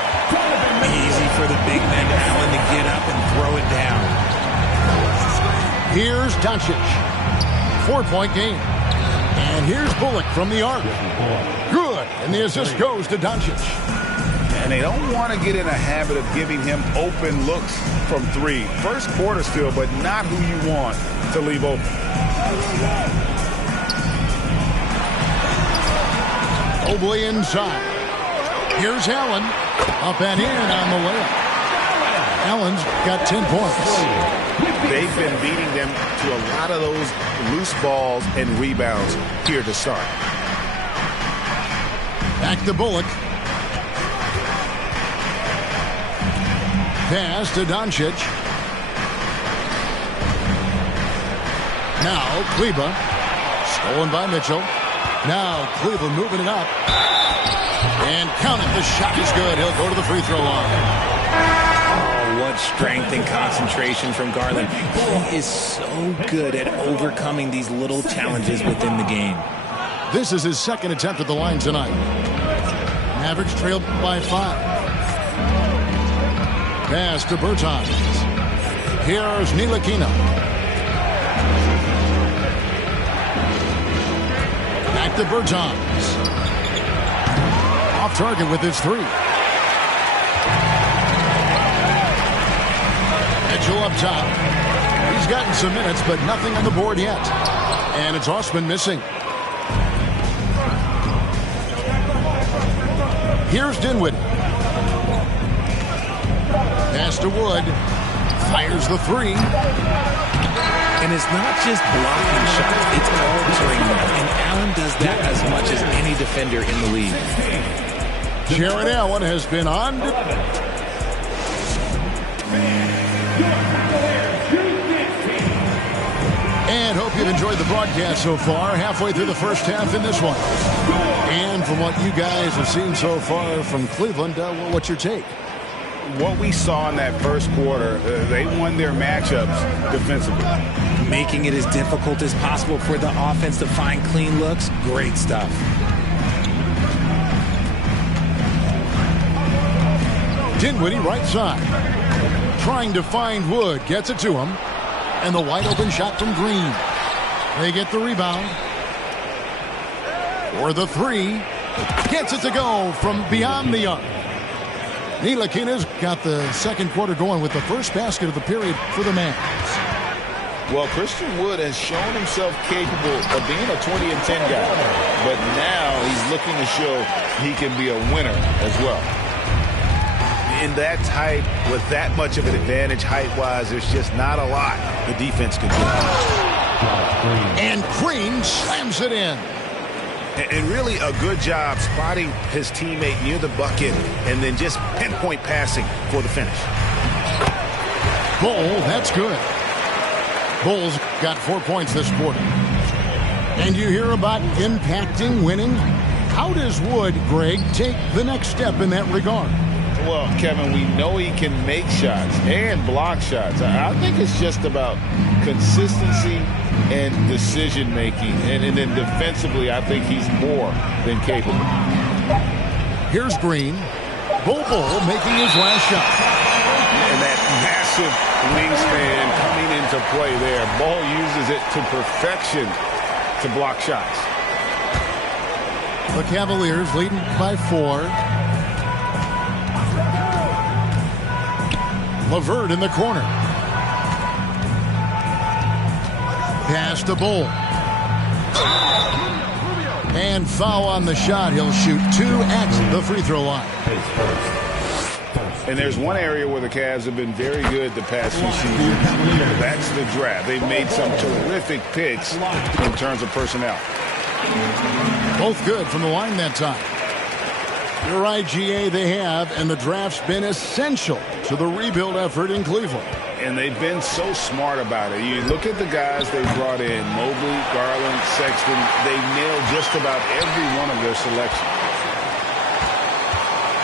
Easy for the big man Allen to get up and throw it down. Here's Doncic. 4-point game. And here's Bullock from the arc. Good. And the assist goes to Doncic. And they don't want to get in a habit of giving him open looks from 3. First quarter still, but not who you want to leave open. Mobley inside. Here's Allen. Up and in on the layup. Allen's got 10 points. They've been beating them to a lot of those loose balls and rebounds here to start. Back to Bullock. Pass to Doncic. Now Kleba. Stolen by Mitchell. Now Cleveland moving it up. And count it. The shot is good. He'll go to the free throw line. What strength and concentration from Garland. He is so good at overcoming these little challenges within the game. This is his second attempt at the line tonight. Mavericks trailed by 5. Pass to Bertans. Here's Ntilikina. Back to Bertans. Off target with his 3. Mitchell up top. He's gotten some minutes, but nothing on the board yet. And it's Osman missing. Here's Dinwiddie. Pass to Wood. Fires the 3. And it's not just blocking shots, it's altering them. And Allen does that as much as any defender in the league. Jared Allen has been on. And hope you've enjoyed the broadcast so far. Halfway through the first half in this one. And from what you guys have seen so far from Cleveland, what's your take? What we saw in that first quarter, they won their matchups defensively. Making it as difficult as possible for the offense to find clean looks. Great stuff. Dinwiddie right side. Trying to find Wood. Gets it to him. And the wide open shot from Green. They get the rebound. For the 3. Gets it to go from beyond the arc. Ntilikina's got the second quarter going with the first basket of the period for the Mavs. Well, Christian Wood has shown himself capable of being a 20 and 10 guy. But now he's looking to show he can be a winner as well. In that type, with that much of an advantage height-wise, there's just not a lot the defense can do. And Green slams it in. And really a good job spotting his teammate near the bucket and then just pinpoint passing for the finish. Bull, that's good. Bull's got 4 points this quarter. And you hear about impacting, winning. How does Wood, Greg, take the next step in that regard? Well, Kevin, we know he can make shots and block shots. I think it's just about consistency and decision-making. And then defensively, I think he's more than capable. Here's Green. Bull making his last shot. And that massive wingspan coming into play there. Bull uses it to perfection to block shots. The Cavaliers leading by 4. LeVert in the corner. Pass to Bull. And foul on the shot. He'll shoot 2 at the free throw line. And there's one area where the Cavs have been very good the past few seasons. That's the draft. They've made some terrific picks in terms of personnel. Both good from the line that time. You're right, GA, they have, and the draft's been essential to the rebuild effort in Cleveland. And they've been so smart about it. You look at the guys they brought in, Mobley, Garland, Sexton, they nailed just about every one of their selections.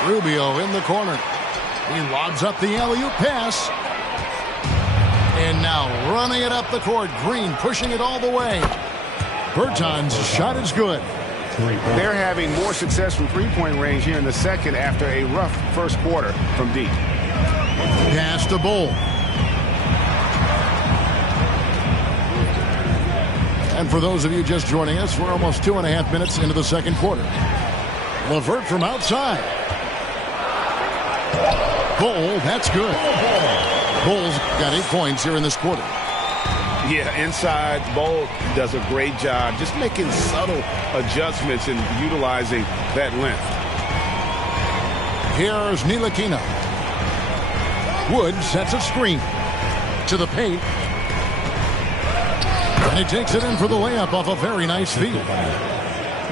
Rubio in the corner. He lobs up the alley-oop pass. And now running it up the court. Green pushing it all the way. Bertans' shot is good. They're having more success from three-point range here in the second after a rough first quarter from deep. Pass to Bull. And for those of you just joining us, we're almost 2.5 minutes into the second quarter. LeVert from outside. Bull, that's good. Bull's got 8 points here in this quarter. Yeah, inside, Bull does a great job just making subtle adjustments and utilizing that length. Here's Ntilikina. Wood sets a screen to the paint. And he takes it in for the layup off a very nice feed.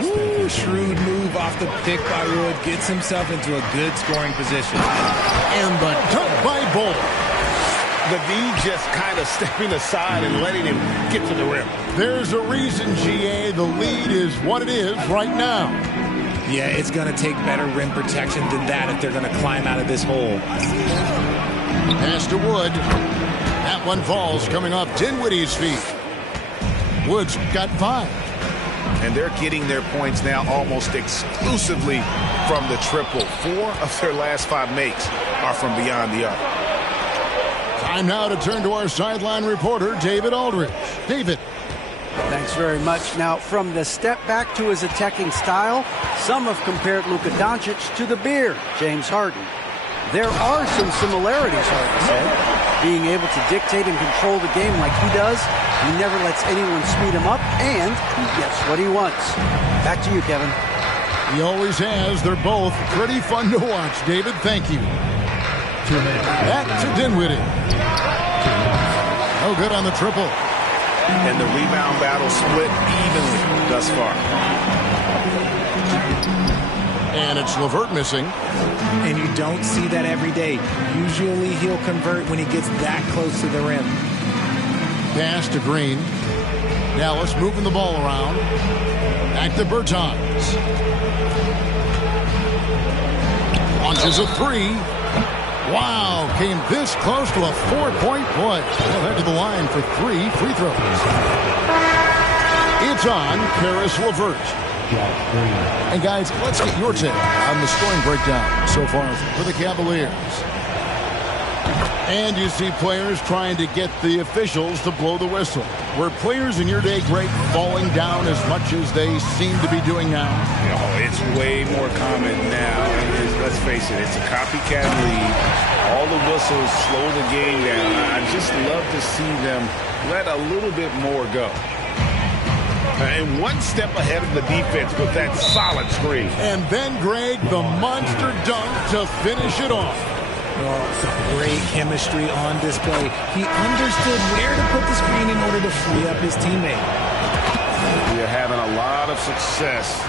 Ooh, shrewd move off the pick by Wood. Gets himself into a good scoring position. And the dunk by Bull. The D just kind of stepping aside and letting him get to the rim. There's a reason, GA, the lead is what it is right now. Yeah, it's going to take better rim protection than that if they're going to climb out of this hole. Pass to Wood. That one falls coming off Dinwiddie's feet. Wood's got 5. And they're getting their points now almost exclusively from the triple. 4 of their last 5 makes are from beyond the arc. Time now to turn to our sideline reporter, David Aldridge. David. Thanks very much. Now, from the step back to his attacking style, some have compared Luka Doncic to the Beard, James Harden. There are some similarities, Harden said. Being able to dictate and control the game like he does, he never lets anyone speed him up, and he gets what he wants. Back to you, Kevin. He always has. They're both pretty fun to watch. David, thank you. Back to Dinwiddie. No good on the triple. And the rebound battle split evenly thus far. And it's LeVert missing. And you don't see that every day. Usually he'll convert when he gets that close to the rim. Pass to Green. Dallas moving the ball around. Back to Bertans. Launches a 3. Wow, came this close to a 4-point play. He'll head to the line for 3 free throws. It's on Karis LeVert. And guys, let's get your take on the scoring breakdown so far for the Cavaliers. And you see players trying to get the officials to blow the whistle. Were players in your day, Greg, falling down as much as they seem to be doing now? Oh, it's way more common now. Let's face it, it's a copycat league. All the whistles slow the game down. I just love to see them let a little bit more go. And one step ahead of the defense with that solid screen. And then, Greg, the monster dunk to finish it off. Oh, great chemistry on display. He understood where to put the screen in order to free up his teammate. We are having a lot of success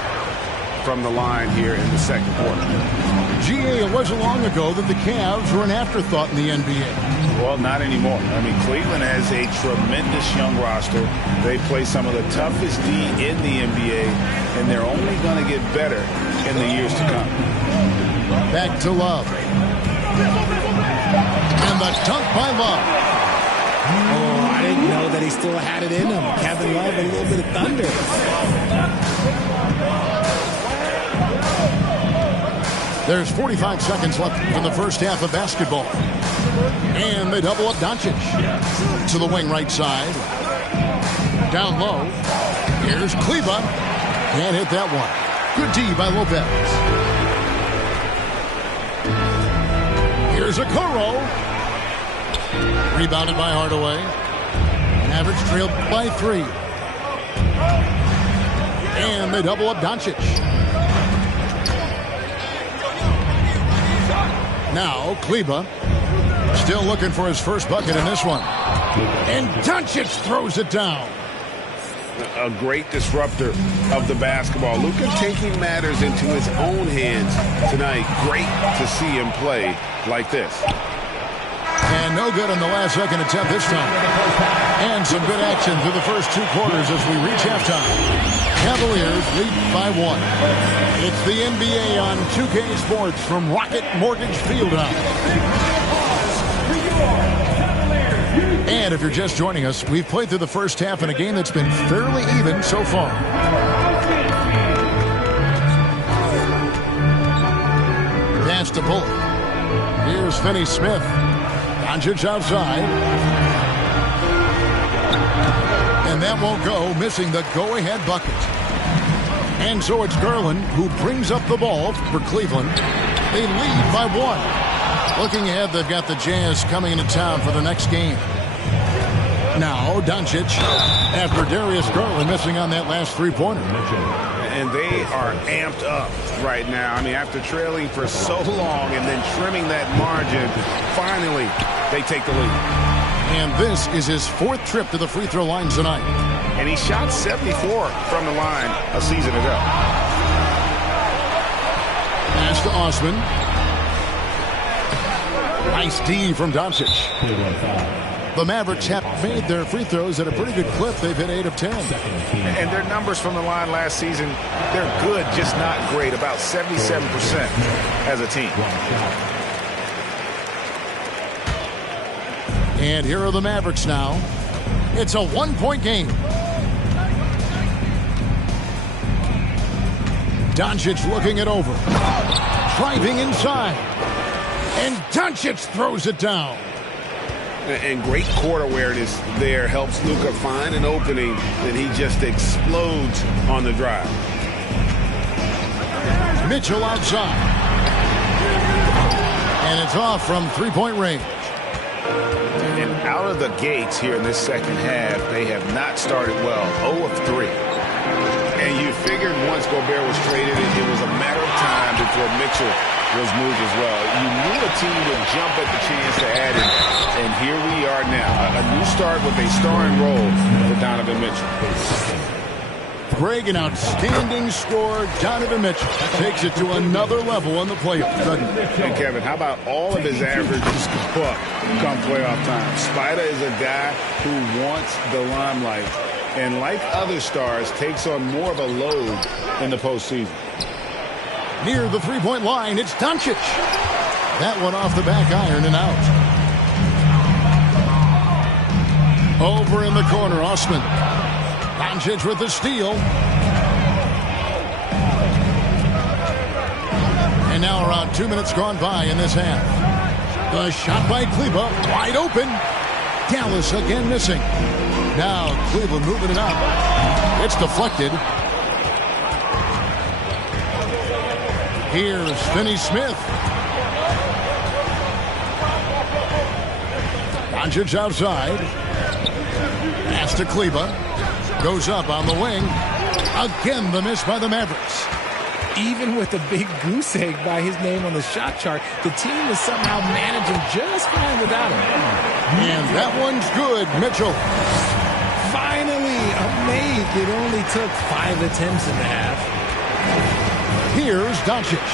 from the line here in the second quarter. GA, it wasn't long ago that the Cavs were an afterthought in the NBA. Well, not anymore. I mean, Cleveland has a tremendous young roster. They play some of the toughest D in the NBA, and they're only going to get better in the years to come. Back to Love. And the dunk by Love. Oh, I didn't know that he still had it in him. Kevin Love, a little bit of thunder. There's 45 seconds left in the first half of basketball. And they double up Doncic. To the wing right side. Down low. Here's Kleba. Can't hit that one. Good D by Lopez. Here's Okoro. Rebounded by Hardaway. Mavericks trailed by 3. And they double up Doncic. Now Kleba still looking for his first bucket in this one. And Doncic throws it down. A great disruptor of the basketball. Luka taking matters into his own hands tonight. Great to see him play like this. And no good on the last second attempt this time. And some good action through the first 2 quarters as we reach halftime. Cavaliers lead by 1. It's the NBA on 2K Sports from Rocket Mortgage Fieldhouse. And if you're just joining us, we've played through the first half in a game that's been fairly even so far. Pass to Bullock. Here's Finney-Smith. Doncic outside. And that won't go, missing the go-ahead bucket. And so it's Garland who brings up the ball for Cleveland. They lead by 1. Looking ahead, they've got the Jazz coming into town for the next game. Now Doncic after Darius Garland missing on that last 3-pointer. And they are amped up right now. I mean, after trailing for so long and then trimming that margin, finally they take the lead. And this is his 4th trip to the free throw line tonight. And he shot 74 from the line a season ago. Pass to Osman. Nice D from Doncic. The Mavericks have made their free throws at a pretty good clip. They've hit 8 of 10. And their numbers from the line last season, they're good, just not great. About 77% as a team. And here are the Mavericks now. It's a one-point game. Doncic looking it over. Driving inside. And Doncic throws it down. And great court awareness there helps Luka find an opening, and he just explodes on the drive. Mitchell outside. And it's off from three-point range. And out of the gates here in this second half, they have not started well. 0 of 3. And you figured once Gobert was traded, it was a matter of time before Mitchell was moved as well. You knew a team would jump at the chance to add him, and here we are now. A new start with a starring role for Donovan Mitchell. Greg, an outstanding scorer. Donovan Mitchell takes it to another level in the playoffs. And Kevin, how about all of his averages go up come playoff time? Spider is a guy who wants the limelight, and like other stars, takes on more of a load in the postseason. Near the three-point line, it's Doncic. That one off the back iron and out. Over in the corner, Osman. Doncic with the steal. And now around 2 minutes gone by in this half. The shot by Kleber, wide open. Dallas again missing. Now Cleveland moving it up. It's deflected. Here's Finney-Smith. Doncic outside. Pass to Kleber. Goes up on the wing. Again, the miss by the Mavericks. Even with a big goose egg by his name on the shot chart, the team is somehow managing just fine without him. And that one's good, Mitchell. Finally, a make. It only took 5 attempts in the half. Here's Doncic.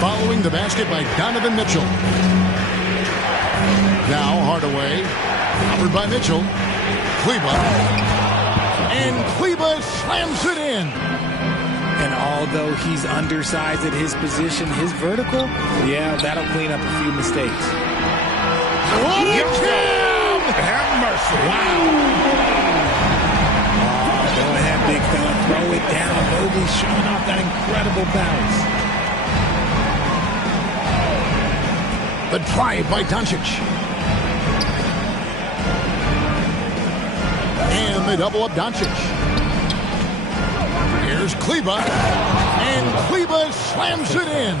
Following the basket by Donovan Mitchell. Now Hardaway. Covered by Mitchell. Kleber. And Kleber slams it in. And although he's undersized at his position, his vertical, yeah, that'll clean up a few mistakes. What a jam! Have mercy. Wow. Go ahead, big fella. Throw it down. Mobley showing off that incredible bounce. The drive by Doncic. And they double up Doncic. Here's Kleber. And Kleber slams it in.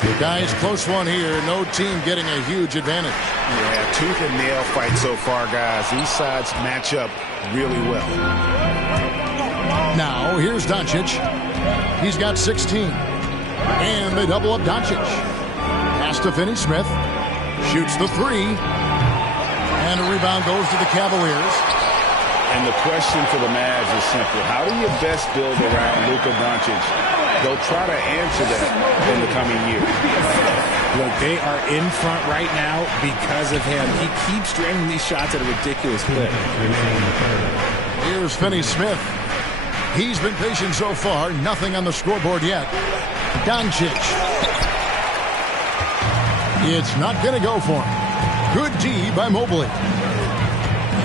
The guys close one here. No team getting a huge advantage. Yeah, tooth and nail fight so far, guys. These sides match up really well. Now, here's Doncic. He's got 16. And they double up Doncic. Pass to Finney-Smith. Shoots the three. And a rebound goes to the Cavaliers. And the question for the Mavs is simple. How do you best build around Luka Doncic? They'll try to answer that in the coming year. Look, they are in front right now because of him. He keeps draining these shots at a ridiculous clip. Here's Finney-Smith. He's been patient so far. Nothing on the scoreboard yet. Doncic. It's not going to go for him. Good D by Mobley.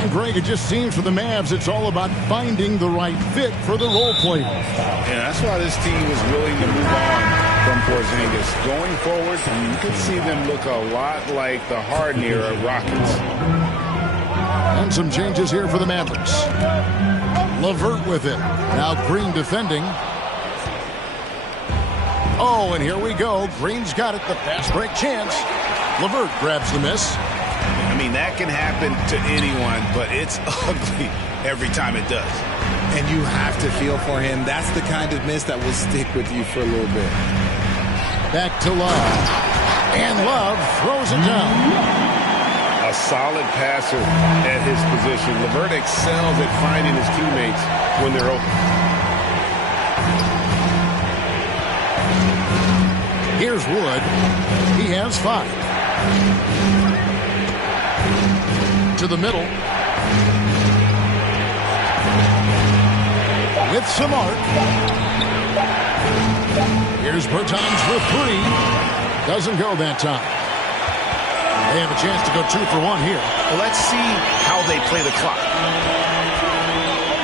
And Greg, it just seems for the Mavs it's all about finding the right fit for the role players. Yeah, that's why this team is willing to move on from Porzingis. Going forward, you can see them look a lot like the Harden era Rockets. And some changes here for the Mavericks. LeVert with it. Now Green defending. Oh, and here we go. Green's got it. The fast break chance. LeVert grabs the miss. I mean, that can happen to anyone, but it's ugly every time it does. And you have to feel for him. That's the kind of miss that will stick with you for a little bit. Back to Love. And Love throws it down. A solid passer at his position. LeVert excels at finding his teammates when they're open. Here's Wood. He has 5. To the middle. With some arc. Here's Bertans for three. Doesn't go that time. They have a chance to go 2 for 1 here. Well, let's see how they play the clock.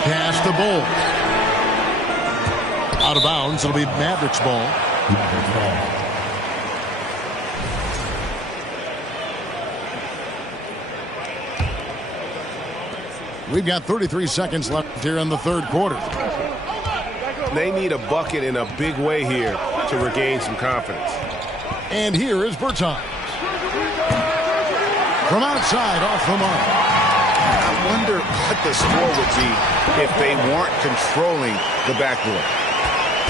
Pass the ball. Out of bounds. It'll be Mavericks ball. We've got 33 seconds left here in the third quarter. They need a bucket in a big way here to regain some confidence. And here is Bertans. From outside, off the mark. I wonder what the score would be if they weren't controlling the backboard.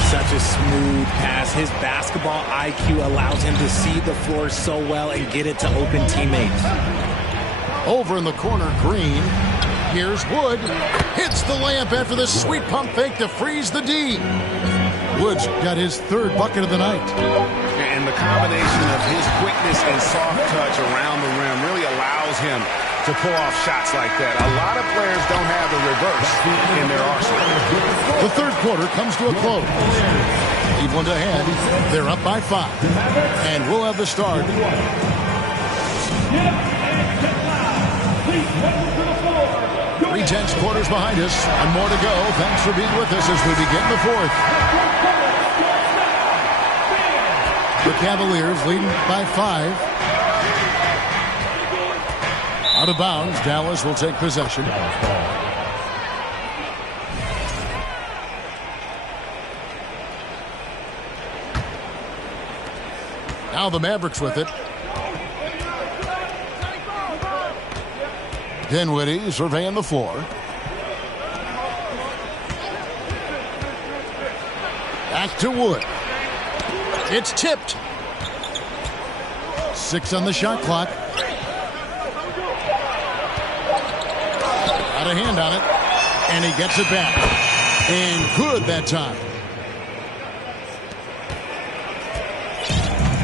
Such a smooth pass. His basketball IQ allows him to see the floor so well and get it to open teammates. Over in the corner, Green. Here's Wood. Hits the layup after the sweet pump fake to freeze the D. Wood's got his third bucket of the night. And the combination of his quickness and soft touch around the rim really allows him to pull off shots like that. A lot of players don't have the reverse in their arsenal. The third quarter comes to a close. Cleveland ahead. They're up by 5. And we'll have the start. Three-tenths quarters behind us, and more to go. Thanks for being with us as we begin the fourth. The Cavaliers leading by 5. Out of bounds, Dallas will take possession. Now the Mavericks with it. Dinwiddie surveying the floor. Back to Wood. It's tipped. 6 on the shot clock. Got a hand on it. And he gets it back. And good that time.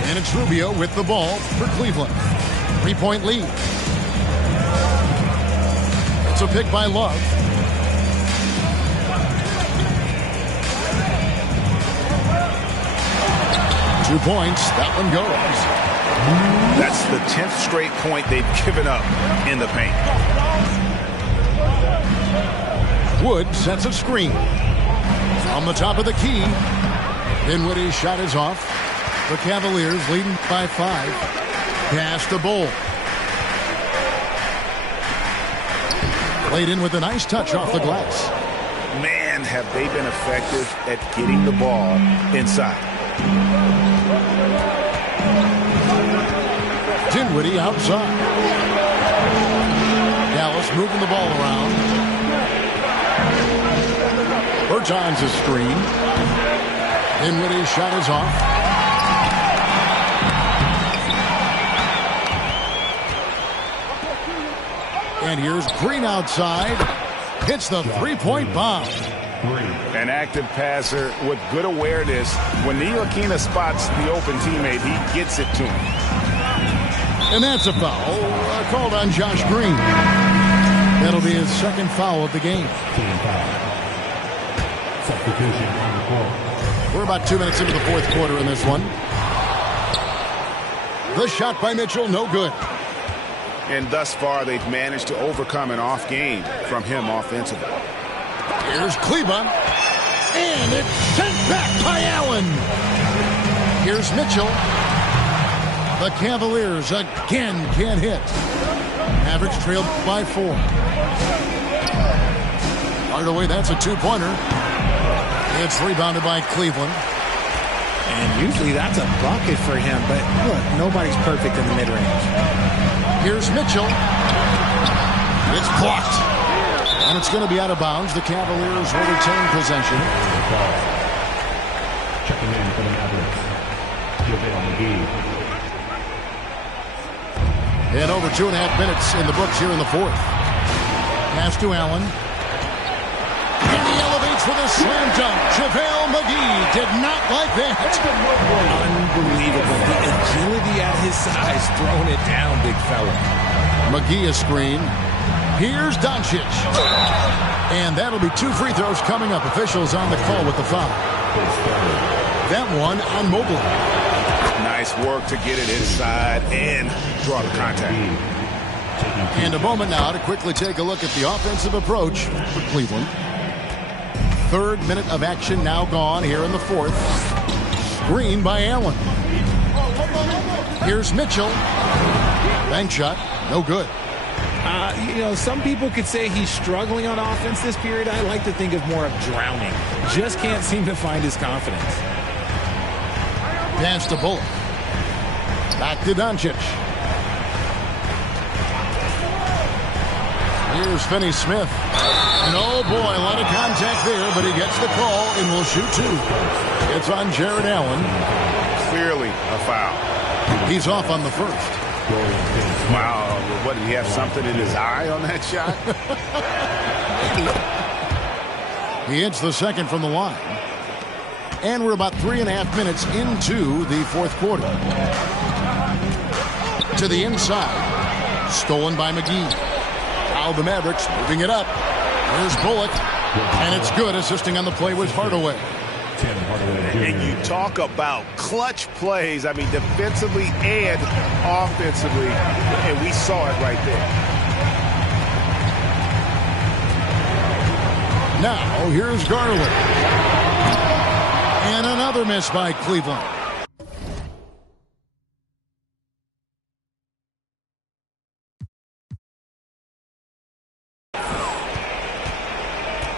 And it's Rubio with the ball for Cleveland. 3-point lead. It's a pick by Love. Two points. That one goes. That's the 10th straight point they've given up in the paint. Wood sets a screen. On the top of the key. Dinwiddie's shot is off. The Cavaliers leading by 5. Pass to Bull. Played in with a nice touch off the glass. Man, have they been effective at getting the ball inside. Dinwiddie outside. Dallas moving the ball around. Bertans is screen. Dinwiddie's shot is off. And here's Green outside. Hits the three-point bomb. An active passer with good awareness. When Ntilikina spots the open teammate, he gets it to him. And that's a foul called on Josh Green. That'll be his second foul of the game. We're about 2 minutes into the fourth quarter in this one. The shot by Mitchell, no good. And thus far, they've managed to overcome an off game from him offensively. Here's Cleveland. And it's sent back by Allen. Here's Mitchell. The Cavaliers again can't hit. Mavericks trailed by 4. Hardaway, that's a two-pointer. It's rebounded by Cleveland. And usually that's a bucket for him, but look, nobody's perfect in the mid-range. Here's Mitchell. It's blocked. And it's going to be out of bounds. The Cavaliers will retain possession. Checking in for the Mavericks. JaVale McGee. And over 2.5 minutes in the books here in the fourth. Pass to Allen. And he elevates Looks for the slam dunk. JaVale McGee did not like that. Unbelievable. The agility at his size, throwing it down, big fella. McGee a screen. Here's Doncic. And that'll be 2 free throws coming up. Officials on the call with the foul. That one on Mobley. Nice work to get it inside and draw the contact. And a moment now to quickly take a look at the offensive approach for Cleveland. 3rd minute of action now gone here in the 4th. Screen by Allen. Here's Mitchell. Bank shot. No good. Some people could say he's struggling on offense this period. I like to think of more of drowning. Just can't seem to find his confidence. Pass to Bullock. Back to Doncic. Here's Finney-Smith. And oh boy, a lot of contact there, but he gets the call and will shoot 2. It's on Jared Allen. Clearly a foul. He's off on the first. Wow, what, did he have something in his eye on that shot? He hits the second from the line. And we're about 3.5 minutes into the 4th quarter. To the inside. Stolen by McGee. Now the Mavericks moving it up. Here's Bullock. And it's good. Assisting on the play was Hardaway. And you talk about clutch plays, I mean, defensively and offensively, and we saw it right there. Now, here's Garland. And another miss by Cleveland.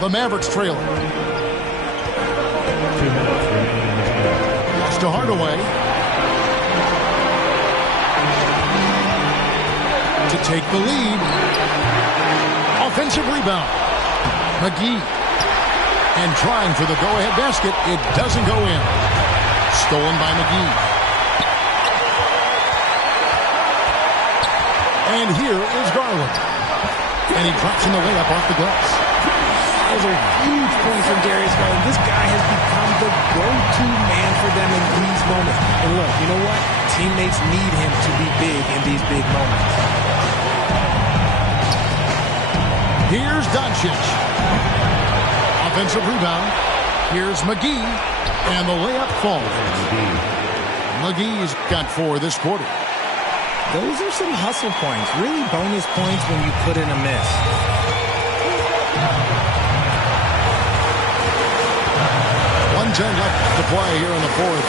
The Mavericks trailing. To Hardaway. To take the lead. Offensive rebound. McGee. And trying for the go-ahead basket. It doesn't go in. Stolen by McGee. And here is Garland. And he drops in the layup off the glass. Those are huge points from Darius Garland. This guy has become the go-to man for them in these moments. And look, you know what? Teammates need him to be big in these big moments. Here's Doncic. Offensive rebound. Here's McGee. And the layup falls. McGee's got 4 this quarter. Those are some hustle points. Really bonus points when you put in a miss. 1:10 left to play here in the 4th.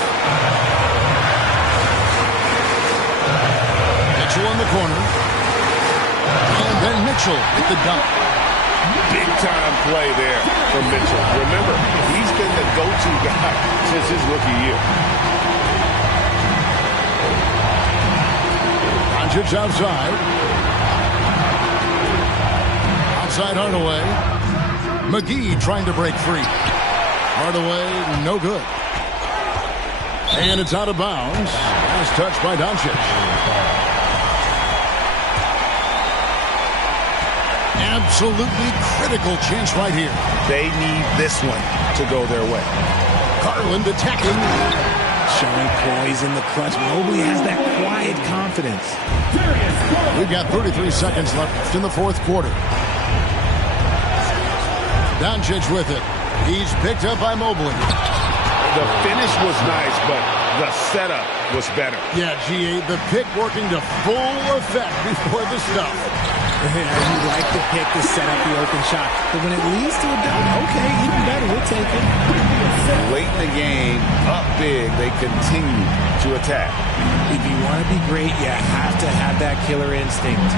Mitchell in the corner. And then Mitchell with the dunk. Big time play there for Mitchell. Remember, he's been the go-to guy since his rookie year. Doncic outside. Outside Hardaway. McGee trying to break free. Hardaway, no good. And it's out of bounds. Last touch by Doncic. Absolutely critical chance right here. They need this one to go their way. Garland attacking. Showing poise in the clutch. Mobley has that quiet confidence. We've got 33 seconds left in the 4th quarter. Doncic with it. He's picked up by Mobley. The finish was nice, but the setup was better. Yeah, GA, the pick working to full effect before the stuff. You like the pick to set up the open shot, but when it leads to a dunk, okay, even better, we'll take it. Late in the game, up big, they continue to attack. If you want to be great, you have to have that killer instinct.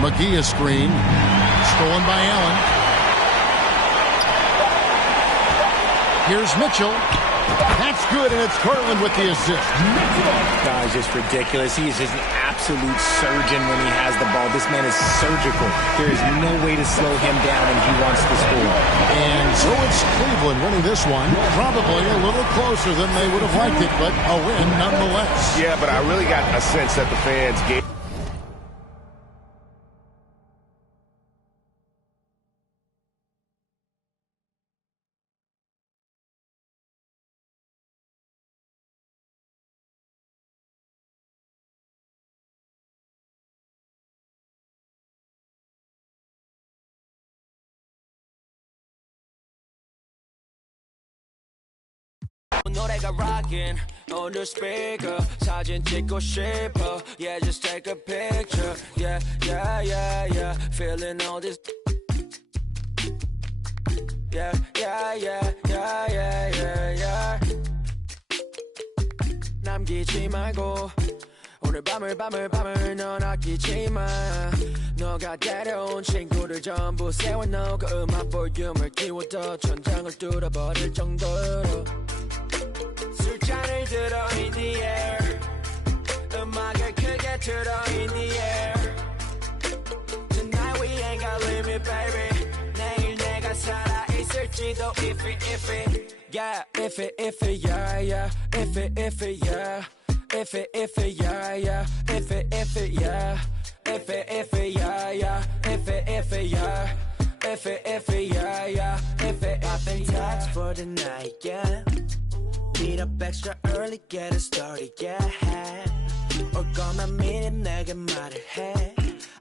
McGee a screen. Stolen by Allen. Here's Mitchell. That's good, and it's Garland with the assist. Guy's just ridiculous. He is just an absolute surgeon when he has the ball. This man is surgical. There is no way to slow him down, and he wants to score. And so it's Cleveland winning this one. Probably a little closer than they would have liked it, but a win nonetheless. Yeah, but I really got a sense that the fans gave 노래가 rockin' on the speaker 사진 찍고 싶어 Yeah just take a picture Yeah yeah yeah yeah Feeling all this Yeah yeah yeah yeah yeah yeah yeah 남기지 말고 오늘 밤을 넌 아끼지 마 너가 데려온 친구들 전부 세워놓고 그 음악 볼륨을 키워도 천장을 뚫어버릴 정도로 술잔을 들어 in the air 음악을 크게 틀어 in the air Tonight we ain't got limit baby 내일 내가 살아있을지도 if it yeah if it yeah yeah if it yeah If it yeah yeah if it yeah if it yeah yeah if it yeah if it yeah yeah if it I've been taxed for the night yeah meet up extra early get it started yeah 올 거면 미리 내게 말을 해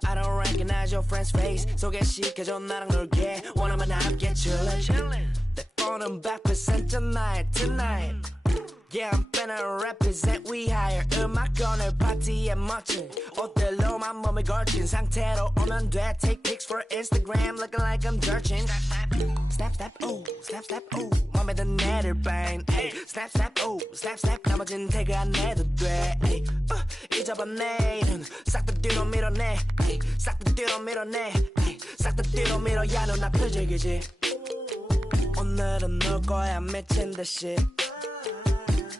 I don't recognize your friend's face 소개시켜줘 나랑 놀게 원하면 함께 chillin' 내 폰은 100% tonight Yeah, I'm finna represent we higher 음악 오늘 파티에 멋진 옷들로만 몸을 걸친 상태로 오면 돼 Take pics for Instagram looking like I'm searching Snap, snap, ooh, snap, snap, ooh 맘에 든 애를 뱅 Snap, snap, ooh, snap, snap 나머진 태그 안 해도 돼 잊어봐 내일은 싹 다 뒤로 밀어내 싹 다 뒤로 밀어내 싹 다 뒤로 밀어야 너 나 표적이지 오늘은 놀 거야 미친 듯이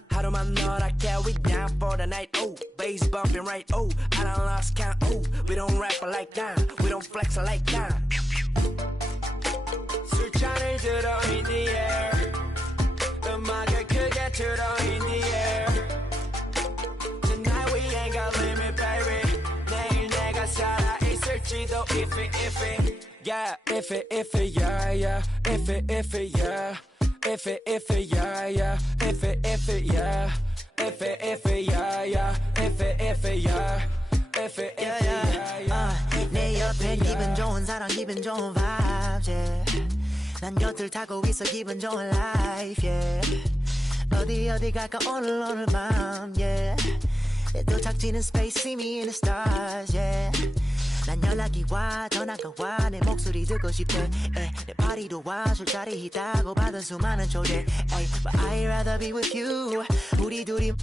하루만 너랄게 we down for the night oh bass bumping right oh I done lost count oh we don't rap like that we don't flex like that 술잔을 들어 in the air 음악을 크게 틀어 in the air Tonight we ain't got limit baby 내일 내가 살아있을지도 if it yeah if it yeah yeah if it yeah If it yeah yeah if it yeah if it yeah yeah if it yeah if it yeah yeah 내 옆에 기분 좋은 사람 기분 좋은 vibes yeah 난 곁을 타고 있어 기분 좋은 life yeah 어디 갈까 오늘 밤 yeah 내 도착지는 space see me in the stars yeah 난 연락이 와 전화가 와 내 목소리 듣고 싶대 내 파티도 와 술자리 있다고 받은 수많은 초대 But I'd rather be with you 우리 둘이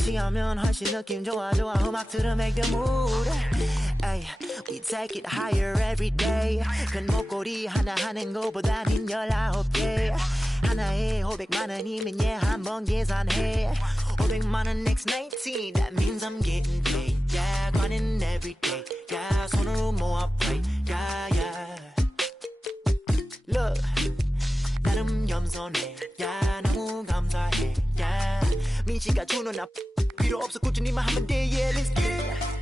취하면 훨씬 느낌 좋아 음악 들어 make the mood We take it higher every day 큰 목걸이 하나 하는 거보단 힘 19개 하나에 500만 원이면 한번 계산해 500만 원 next 19 That means I'm getting paid Yeah grinding every day Yeah 손으로 모아 pray Yeah yeah Look 나름 겸손해 Yeah 너무 감사해 Yeah 민지가 주는 앞 필요 없어 꾸준히만 하면 돼 Yeah let's get it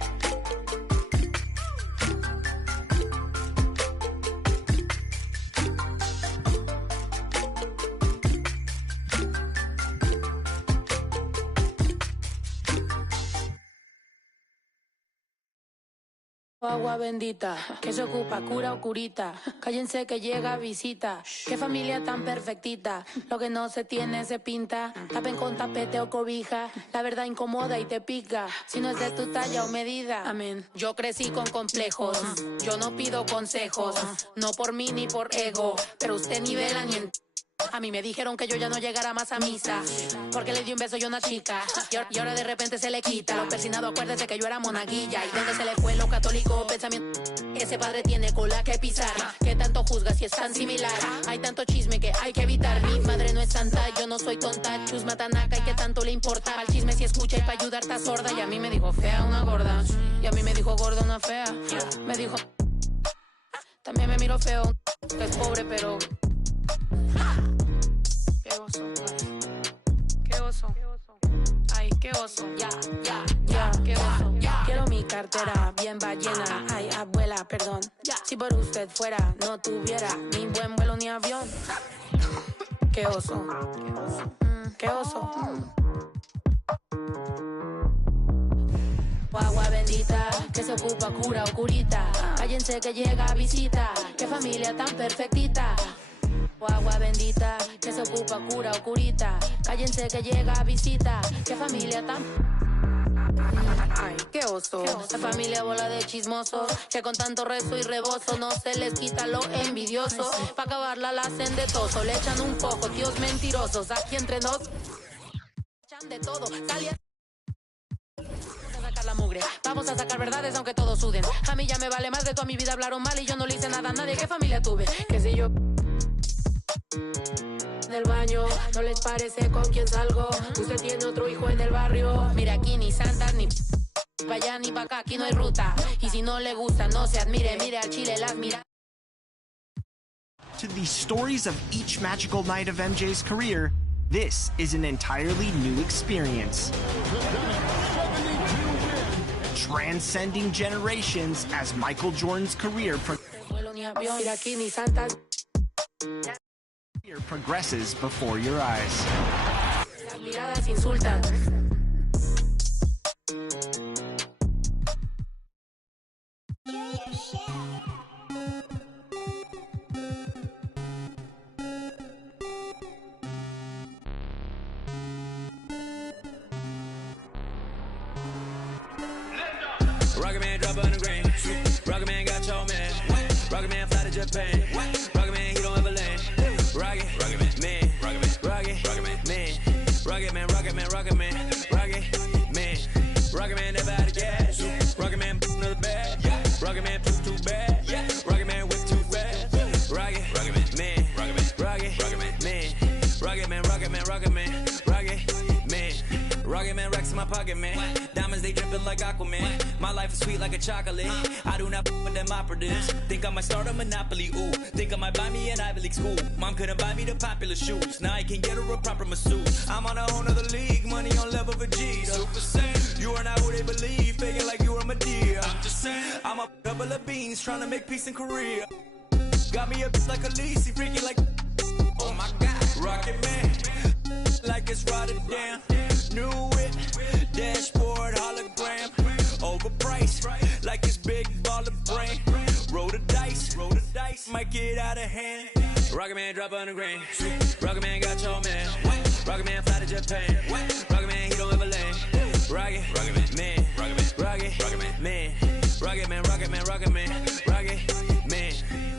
Agua bendita, que se ocupa, cura o curita. Cállense que llega visita. Qué familia tan perfectita. Lo que no se tiene se pinta. Tapen con tapete o cobija. La verdad incomoda y te pica. Si no es de tu talla o medida. Amén. Yo crecí con complejos. Yo no pido consejos. No por mí ni por ego. Pero usted nivela ni en... A mí me dijeron que yo ya no llegara más a misa porque le di un beso yo a una chica y ahora de repente se le quita. Lo persinado, acuérdese que yo era monaguilla. ¿Y dónde se le fue lo católico pensamiento? Ese padre tiene cola que pisar. ¿Qué tanto juzga si es tan similar? Hay tanto chisme que hay que evitar. Mi madre no es santa, yo no soy tonta. Chusma tanaca y qué tanto le importa. Al chisme si escucha y para ayudar está sorda. Y a mí me dijo fea una gorda y a mí me dijo gorda una fea. Me dijo también me miró feo que es pobre pero... Qué oso, qué oso, ay, qué oso, ya, qué oso. Quiero mi cartera bien ballena, ay, abuela, perdón. Si por usted fuera, no tuviera ni buen vuelo ni avión. Qué oso, qué oso. Agua bendita, que se ocupa, cura o curita. Cállense que llega visita, qué familia tan perfectita. Agua bendita, que se ocupa cura o curita. Cállense que llega visita. Qué familia tan... Ay, qué oso. La familia bola de chismosos, que con tanto rezo y rebozo no se les quita lo envidioso. Pa' acabarla la hacen de toso, le echan un poco, tíos mentirosos. Aquí entre nos echan de todo, sacar la mugre. Vamos a sacar verdades aunque todos suden. A mí ya me vale más de toda mi vida hablaron mal y yo no le hice nada a nadie. ¿Qué familia tuve? Que si yo del baño, no les parece con quién salgo. Usted tiene otro hijo en el barrio. Mira, aquí ni santas ni pa' allá ni pa' acá, aquí no hay ruta. Y si no le gusta, no se admire. Mire al Chile las mira. To the stories of each magical night of MJ's career, this is an entirely new experience. Transcending generations as Michael Jordan's career progresses before your eyes. Las miradas insultan. Rocket Man drop on the green. Rocket Man got your man. Rocket Man fly to Japan. Rocket Man, he don't ever land. Rocket Man, Rocket Man, Rocket Man, Rocket Man, Rocket Man, Rocket Man, Rocket Man never out of gas. Rocket Man another bad. Rocket Man too bad. Rocket Man whip too fast. Rocket Man, Rocket Man, Rocket Man, Rocket Man, Rocket Man, Rocket Man, Rocket Man racks in my pocket, man. Diamonds they dripping like Aquaman. My life is sweet like a chocolate. I do not with them operatives. Think I might start a monopoly, ooh. Think I might buy me an Ivy League school. Mom couldn't buy me the popular shoes. Now I can get her a proper masseuse. I'm on a whole nother league, money on level Vegeta. Super Saiyan. You are not who they believe, faking like you are Medea. I'm just saying. I'm a couple of beans trying to make peace in Korea. Got me a like a Lisi, freaky like. Oh my God, Rocket Man, like it's Rotterdam. New whip, dashboard hologram. Overpriced, like it's big baller brain. Roll the dice, might get out of hand. Rocket Man drop on the green. Rocket Man got your man. Rocket Man fly to Japan. Rocket Man, he don't ever land. Rocket Man, Rocket Man, Rocket Man, Rocket Man, Rocket Man, Rocket Man,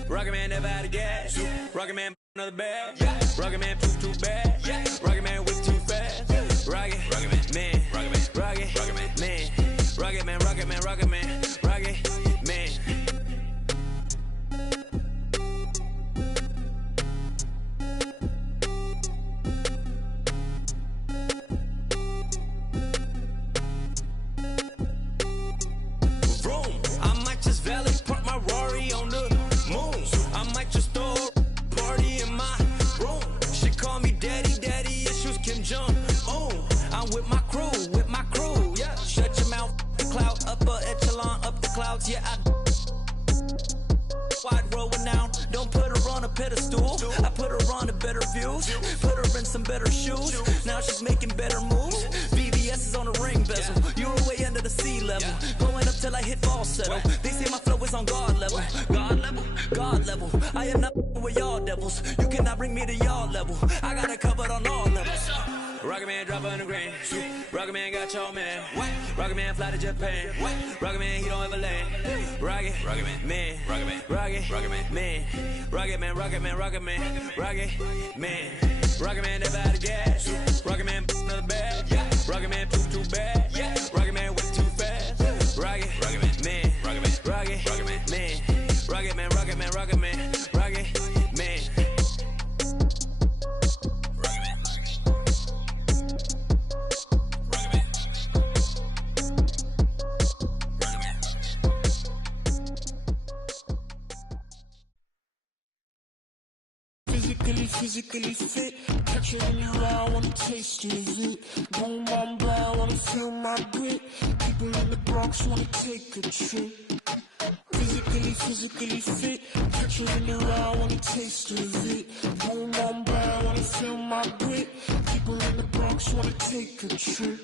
Rocket Man never out of gas. Rocket Man another bag. Rocket Man too bad. Rocket Man whip too fast. Rocket Man, Rocket Man, Rocket Man, Rocket Man, Rocket Man, Rocket Man. Vroom, I might just valet park my Rari on the moon. I might just throw a party in my room. She call me daddy, issues Kim Jong. I'm with my crew, yeah. Shut your mouth, the cloud, upper echelon, up the clouds, yeah. Wide rolling down, don't put her on a pedestal. I put her on a better views, put her in some better shoes. Now she's making better moves. VVS is on the ring bezel. You're way under the sea level, going up till I hit falsetto. They say my flow is on God level, God level, God level. I am not with y'all devils. You cannot bring me to y'all level. I got it covered on all levels. Rocket Man drop on the green. Rocket Man got your man. Rocket Man fly to Japan. Rocket Man, he don't ever land. Rocket Man, Rocket Man, Rocket Man, Rocket Man, Rocket Man, Rocket Man, Rocket Man, Rocket Man never out of gas. Rocket Man another bag. Rocket Man too bad. Rocket Man whip too fast. Rocket Man, Rocket Man, Rocket Man, Rocket Man, Rocket Man, Rocket Man, Rocket Man. Physically fit, catch it in your eye, wanna taste of it. Boom, boom, blah, wanna feel my grit. People in the Bronx wanna take a trip. Physically fit, catch it in your eye, wanna taste of it. Boom, boom, blah, wanna feel my grit. People in the Bronx wanna take a trip.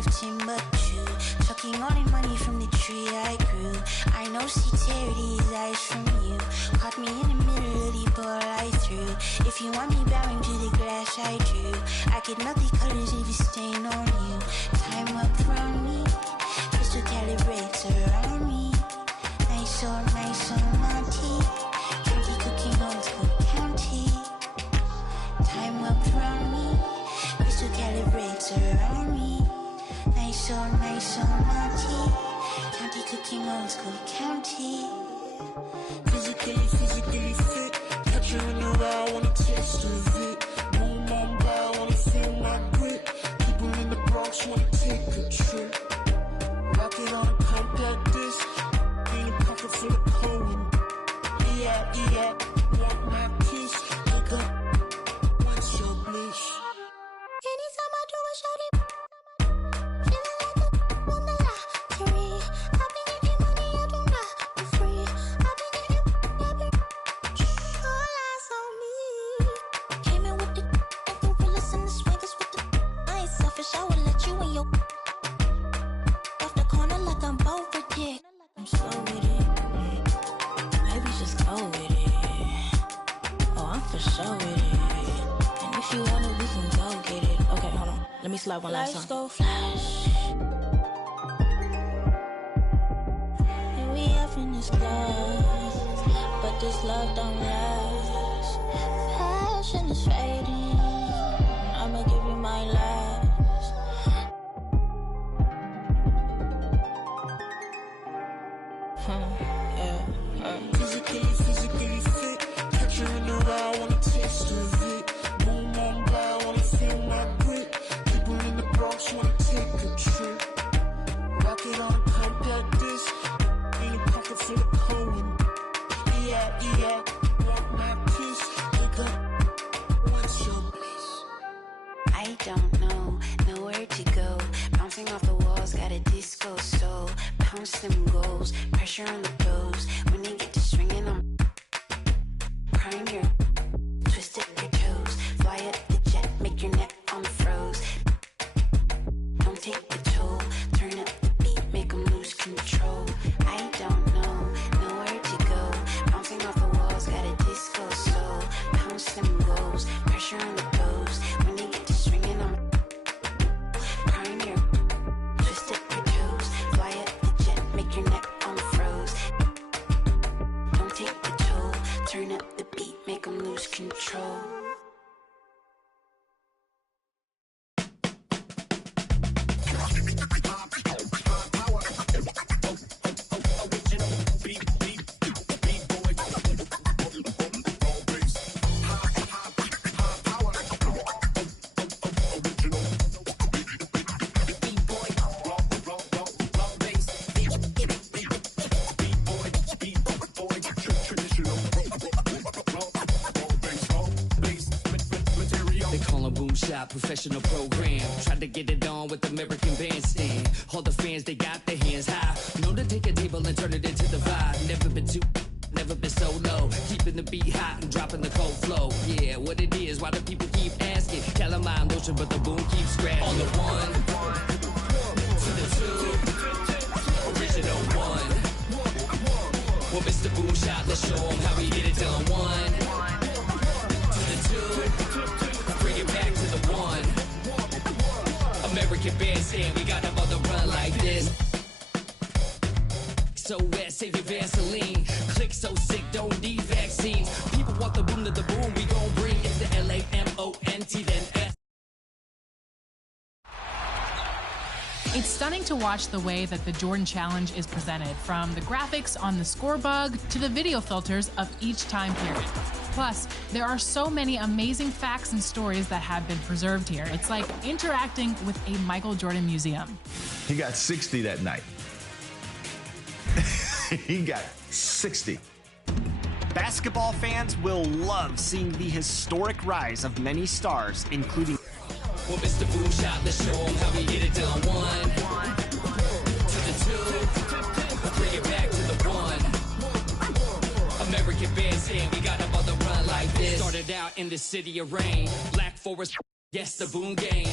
of Timbuktu. Sucking all the money from the tree I grew. I know she tear these eyes from you. Caught me in the middle of the ball I threw. If you want me bowing to the glass I drew, I could melt the colors if you stain on you. Time up from me, crystal calibrates around me. Nice on naughty. County cooking old school county. Time up from me, crystal calibrates around me. Nice on naughty. County cooking old school county. Physically fit. Catch you in the ride, wanna taste of it. Boom, on by, wanna feel my grit. People in the Bronx wanna take a trip. Rock it on a compact disc. In a pocket full of coin. Yeah, want my kiss. Wake up, what's your bliss? Anytime I do a shawty, feeling like I won the lottery. I've been getting money, I do not for free. I've been getting all eyes on me. Came in with the gorillas and the swaggers with the I ain't selfish, I will let you in your off the corner like I'm both with it. I'm slow with it. Maybe just go with it. Oh, I'm for sure with it. And if you want it, we can go get it. Okay, hold on. Let me slide one last time. Let's go flash. And we up in this class, but this love don't last. Passion is fading. I'ma give you my last. Physically fit. Catch you in the ride, wanna taste of it. Boom, on by, wanna feel my grit. People in the Bronx wanna take a trip. Rock it on a compact disc. In a pocket full of coin. Yeah, want my kiss. Wake up, what's your bliss? I don't know, nowhere to go. Bouncing off the walls, got a disco soul. Pounce them goals, pressure on the toes. When they get to swinging, I'm prime your twist up your toes. Fly up the jet, make your neck on froze. Don't take the toll, turn up the beat, make them lose control. I don't know, nowhere to go. Bouncing off the walls, got a disco soul. Pounce them goals, pressure on the toes. When they get to swinging, I'm prime your twist up your toes. Fly up the jet, make your neck on froze. Don't take the toll, turn up the beat, make them lose control. Professional program, tried to get it on with American Bandstand. All the fans, they got their hands high. Known to take a table and turn it into the vibe. Never been too, never been so low. Keeping the beat hot and dropping the cold flow. Yeah, what it is, why do people keep asking? Calamine lotion, but the boom keeps scratching. On the one, to the two, original one. Well, Mr. Boom Shot, let's show him how we get it done. One, to the two, bring it back to the one. American Bandstand, we got them on the run like this. So wet, save your Vaseline. Click so sick, don't need vaccines. People want the boom to the boom, we gon' bring it to LAMONT, then S. It's stunning to watch the way that the Jordan Challenge is presented, from the graphics on the score bug to the video filters of each time period. Plus, there are so many amazing facts and stories that have been preserved here. It's like interacting with a Michael Jordan museum. He got 60 that night. He got 60. Basketball fans will love seeing the historic rise of many stars, including... Well, Mr. Boom Shot, let's show him how we get it done. One, to the two, bring it back to the one. American Bandstand, we got them on the run like this. Started out in the city of rain, Black Forest, yes, the boom game.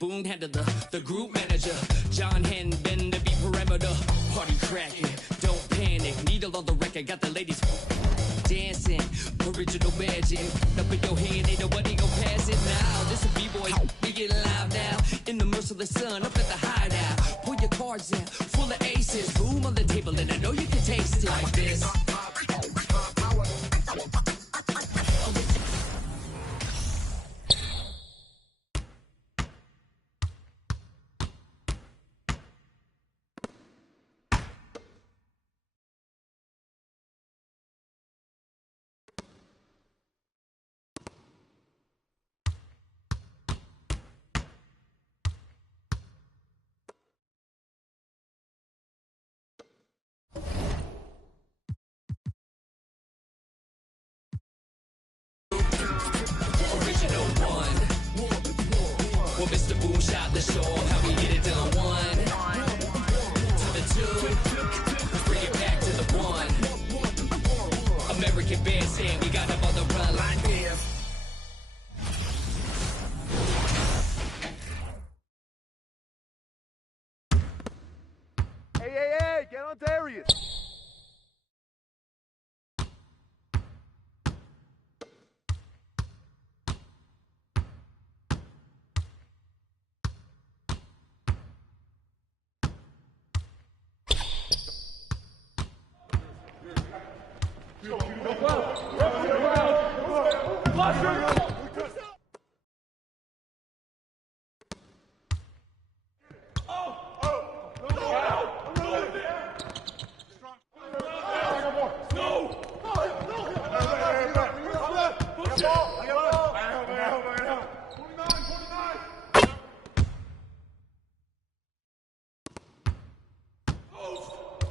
Boone handed the group manager. John Hen, been to be perimeter. Party cracking, don't panic. Needle on the record, got the ladies dancing. Original magic. Up in your hand, ain't nobody gon' pass it now. This a B-boy, we get loud now. In the merciless sun, up at the hideout. Pull your cards out, full of aces. Boom on the table, and I know you can taste it like this. Well, Mr. Boone shot the show. How we get it done? 1 to the 2. Let's bring it back to the 1. American bandstand, we got them on the run like this. Hey, get on Darius.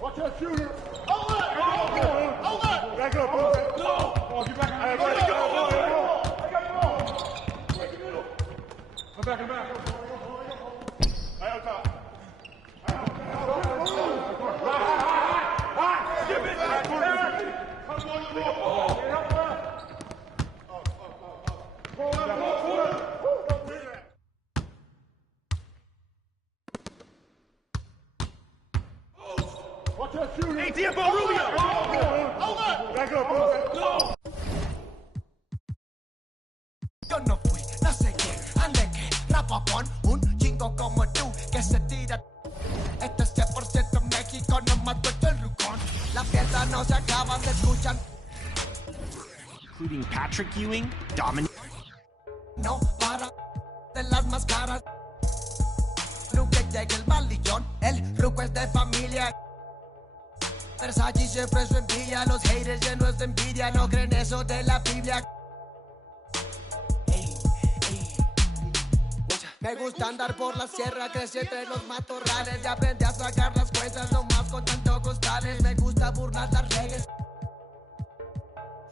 Watch that shooter. Back up, bro. No. Get back. I got the ball. Break the middle. Come back. Right on top. Skip it. Come on, the ball. Watch that shooter. Hey, Diego Rubio. Hold up. Back up, bro. No. Yo no fui, no sé qué, ande que rapa con un chingo como tú que se tira. Este es 100% México, no mato el rucón. La fiesta no se acaba, se escuchan. Including Patrick Ewing, Dominic. No para de las máscaras. Nunca llega el malillón, el ruco es de familia. Versace siempre su envidia, los haters llenos de envidia, no creen eso de la Biblia. Me gusta andar por la sierra, crecí entre los matorrales y aprendí a sacar las cuentas nomás con tanto costales. Me gusta burlar las reglas.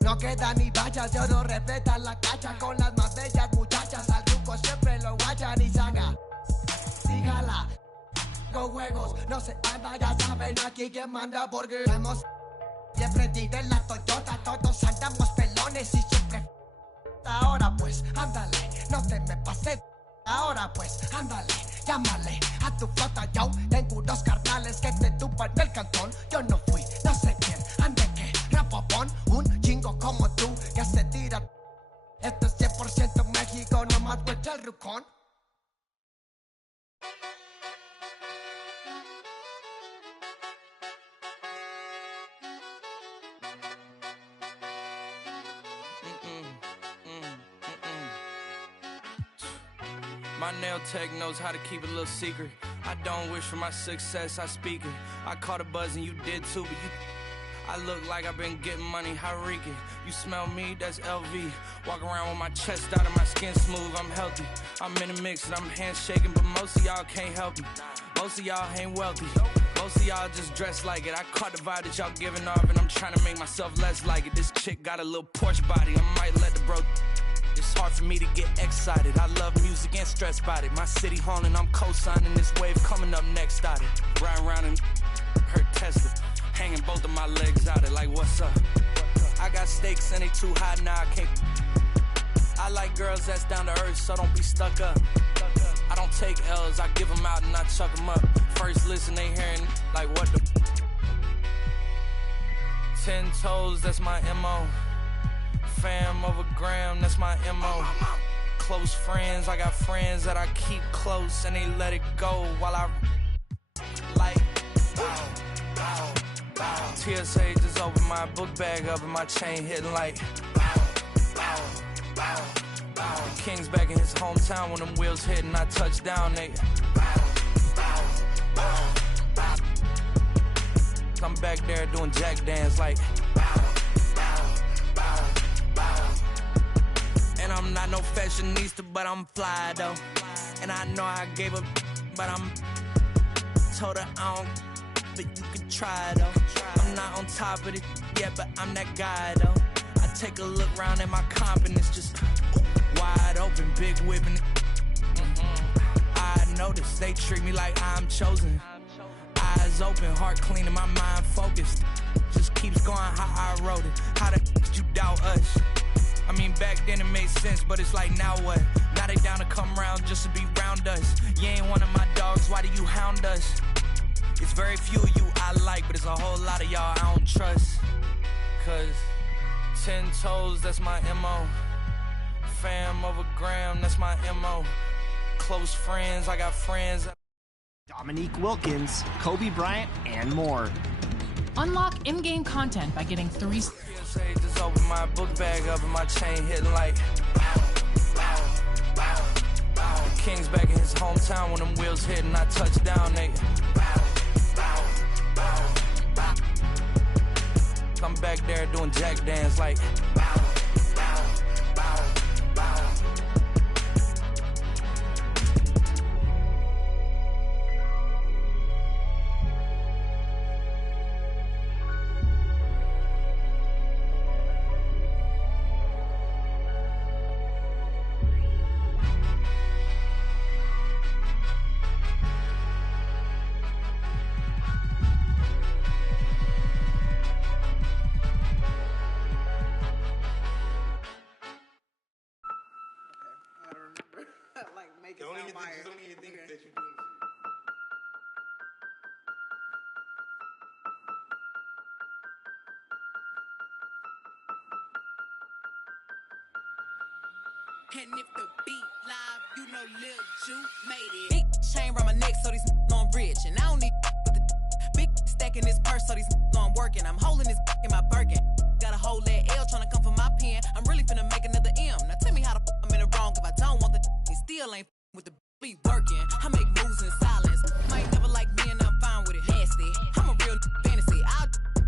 No queda ni vallas, yo no respetan la cacha con las más bellas muchachas. Al truco siempre lo guachan y saga. Sígala. Con juegos no se anda, ya saben aquí quien manda porque hemos siempre tiré la Toyota, todos andamos pelones y siempre. Ahora pues, ándale, no te me pases. Ahora pues, ándale, llámale a tu flota, yo tengo unos carnales que te tupan del cantón. Yo no fui, no sé quién, ande que rapopón, un chingo como tú que se tira. Esto es 100% México, nomás vuelta el rucón. My nail tech knows how to keep it a little secret. I don't wish for my success, I speak it. I caught a buzz and you did too, but I look like I've been getting money, how reeking. You smell me, that's LV. Walk around with my chest out and my skin smooth, I'm healthy. I'm in a mix and I'm handshaking, but most of y'all can't help me. Most of y'all ain't wealthy. Most of y'all just dress like it. I caught the vibe that y'all giving off and I'm trying to make myself less like it. This chick got a little Porsche body, I might let the bro. It's hard for me to get excited. I love music and stress about it. My city haunting, I'm co-signing this wave coming up next out it. Riding around and hurt Tesla. Hanging both of my legs out it like what's up? I got stakes and they too high now I can't. I like girls that's down to earth, so don't be stuck up. I don't take L's, I give them out and I chuck them up. First listen, they hearing like what the 10 toes, that's my MO. Fam over gram, that's my MO. Close friends, I got friends that I keep close and they let it go while I like TSA just opened my book bag up and my chain hitting like King's back in his hometown when them wheels hit and I touch down, nigga. I'm back there doing jack dance like and I'm not no fashionista, but I'm fly though. And I know I gave up, but I'm told her I don't, but you can try though. I'm not on top of it yet, but I'm that guy though. I take a look around at my confidence, just wide open, big whipping. I notice they treat me like I'm chosen. Eyes open, heart clean, and my mind focused. Just keeps going how I wrote it. How the could you doubt us? I mean, back then it made sense, but it's like, now what? Now they down to come round just to be round us. You ain't one of my dogs, why do you hound us? It's very few of you I like, but it's a whole lot of y'all I don't trust. Cause 10 toes, that's my MO. Fam over gram, that's my MO. Close friends, I got friends. Dominique Wilkins, Kobe Bryant, and more. Unlock in-game content by getting 3... Just open my book bag up and my chain hitting like King's back in his hometown when them wheels hit and I touch down, nigga. I'm back there doing jack dance like And if the beat live, you know Lil Ju made it. Big chain around my neck so these on rich. And I don't need with the big stack in this purse so these on working. I'm holding this in my Birkin. Got a whole that L trying to come for my pen. I'm really finna make another M. Now tell me how the I'm in the wrong if I don't want the he still ain't with the be working. I make moves in silence. Might never like me and I'm fine with it. Nasty. I'm a real fantasy. I'll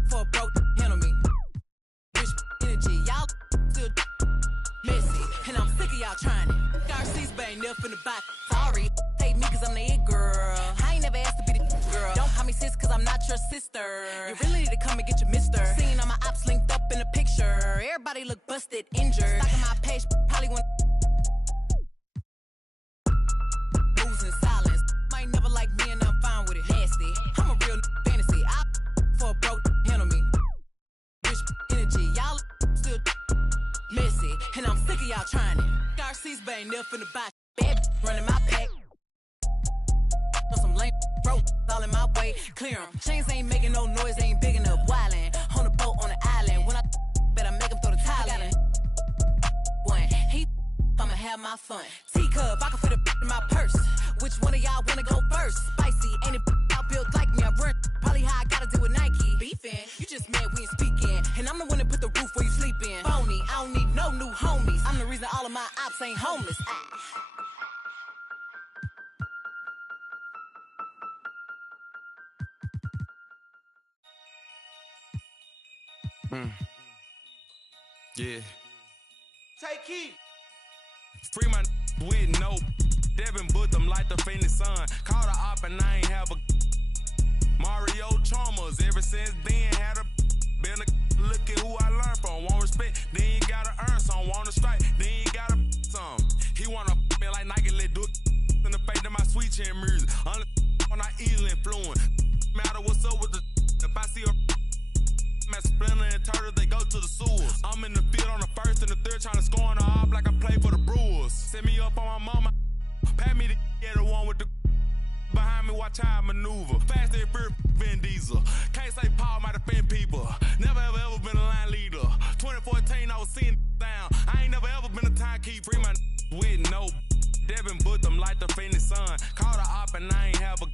for a broke handle me. Rich energy. Y'all still messy. And I'm sick of y'all trying it. Garcia's bang up in the back. Sorry, take me cause I'm the it girl. I ain't never asked to be the girl. Don't call me sis cause I'm not your sister. You really need to come and get your mister. Seen all my ops linked up in a picture. Everybody look busted, injured. Stalking my page, probably want moves in silence. Might never like me and I'm fine with it. Nasty. I'm a real fantasy. I for a broke handle me. Rich energy. Y'all still messy, and I'm sick of y'all trying it. Garcia's bang up in the back. Bad running my pack. Some lame broke all in my way. Clear 'em. Chains ain't making no noise, they ain't big enough. Wildin' on the boat on the island. When I better make 'em throw the tile in. One, he I'ma have my fun. Teacup, I can fit a in my purse. Which one of y'all wanna go first? Spicy, ain't it out built like me? I run probably how I gotta deal with Nike. Beefin', you just mad we ain't speaking. And I'm the one that put the roof where you sleep in. Phony, I don't need no new homies. I'm the reason all of my ops ain't homeless. Yeah. Take heat. Free my with no Devin booked them like the Phoenix Sun. Called a op and I ain't have a Mario Chalmers. Ever since then had a been a look at who I learned from. Won't respect, then you gotta earn some. Wanna strike, then you gotta some. He wanna me like Nike, let do in the face of my sweet chin music. On I easily influence. Matter what's up with the if I see a man Splinter and Turtle, they go to the sewers. I'm in the field on the first and the third, trying to score on the op like I play for the Brewers. Set me up on my mama, pat me to get watch how I maneuver. Fast and fear, Vin Diesel. Can't say Paul might offend people. Never ever been a line leader. 2014, I was seeing down. I ain't never ever been a timekeeper. Free my with no Devin booked them like the Phoenix Sun. Called a op and I ain't have a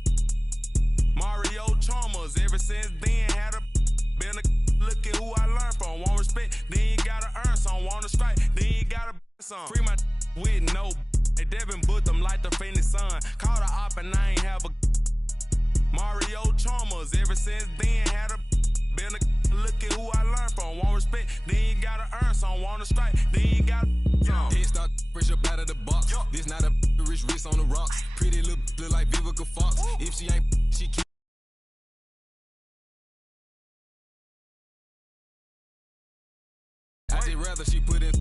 Mario Chalmers. Ever since then, had a been a look at who I learned from. Want respect, then you gotta earn some. Want to strike, then you gotta some. Free my with no Devin booked them like the Phoenix Sun. Called a op and I ain't have a Mario Chalmers. Ever since then, had a been a look at who I learned from. Want respect, then you gotta earn some. Want to strike, then you gotta some. Head start fresh up out of the box. This not a rich wrist on the rocks. Pretty little look like Vivica Fox. If she ain't, she keep. I just rather she put in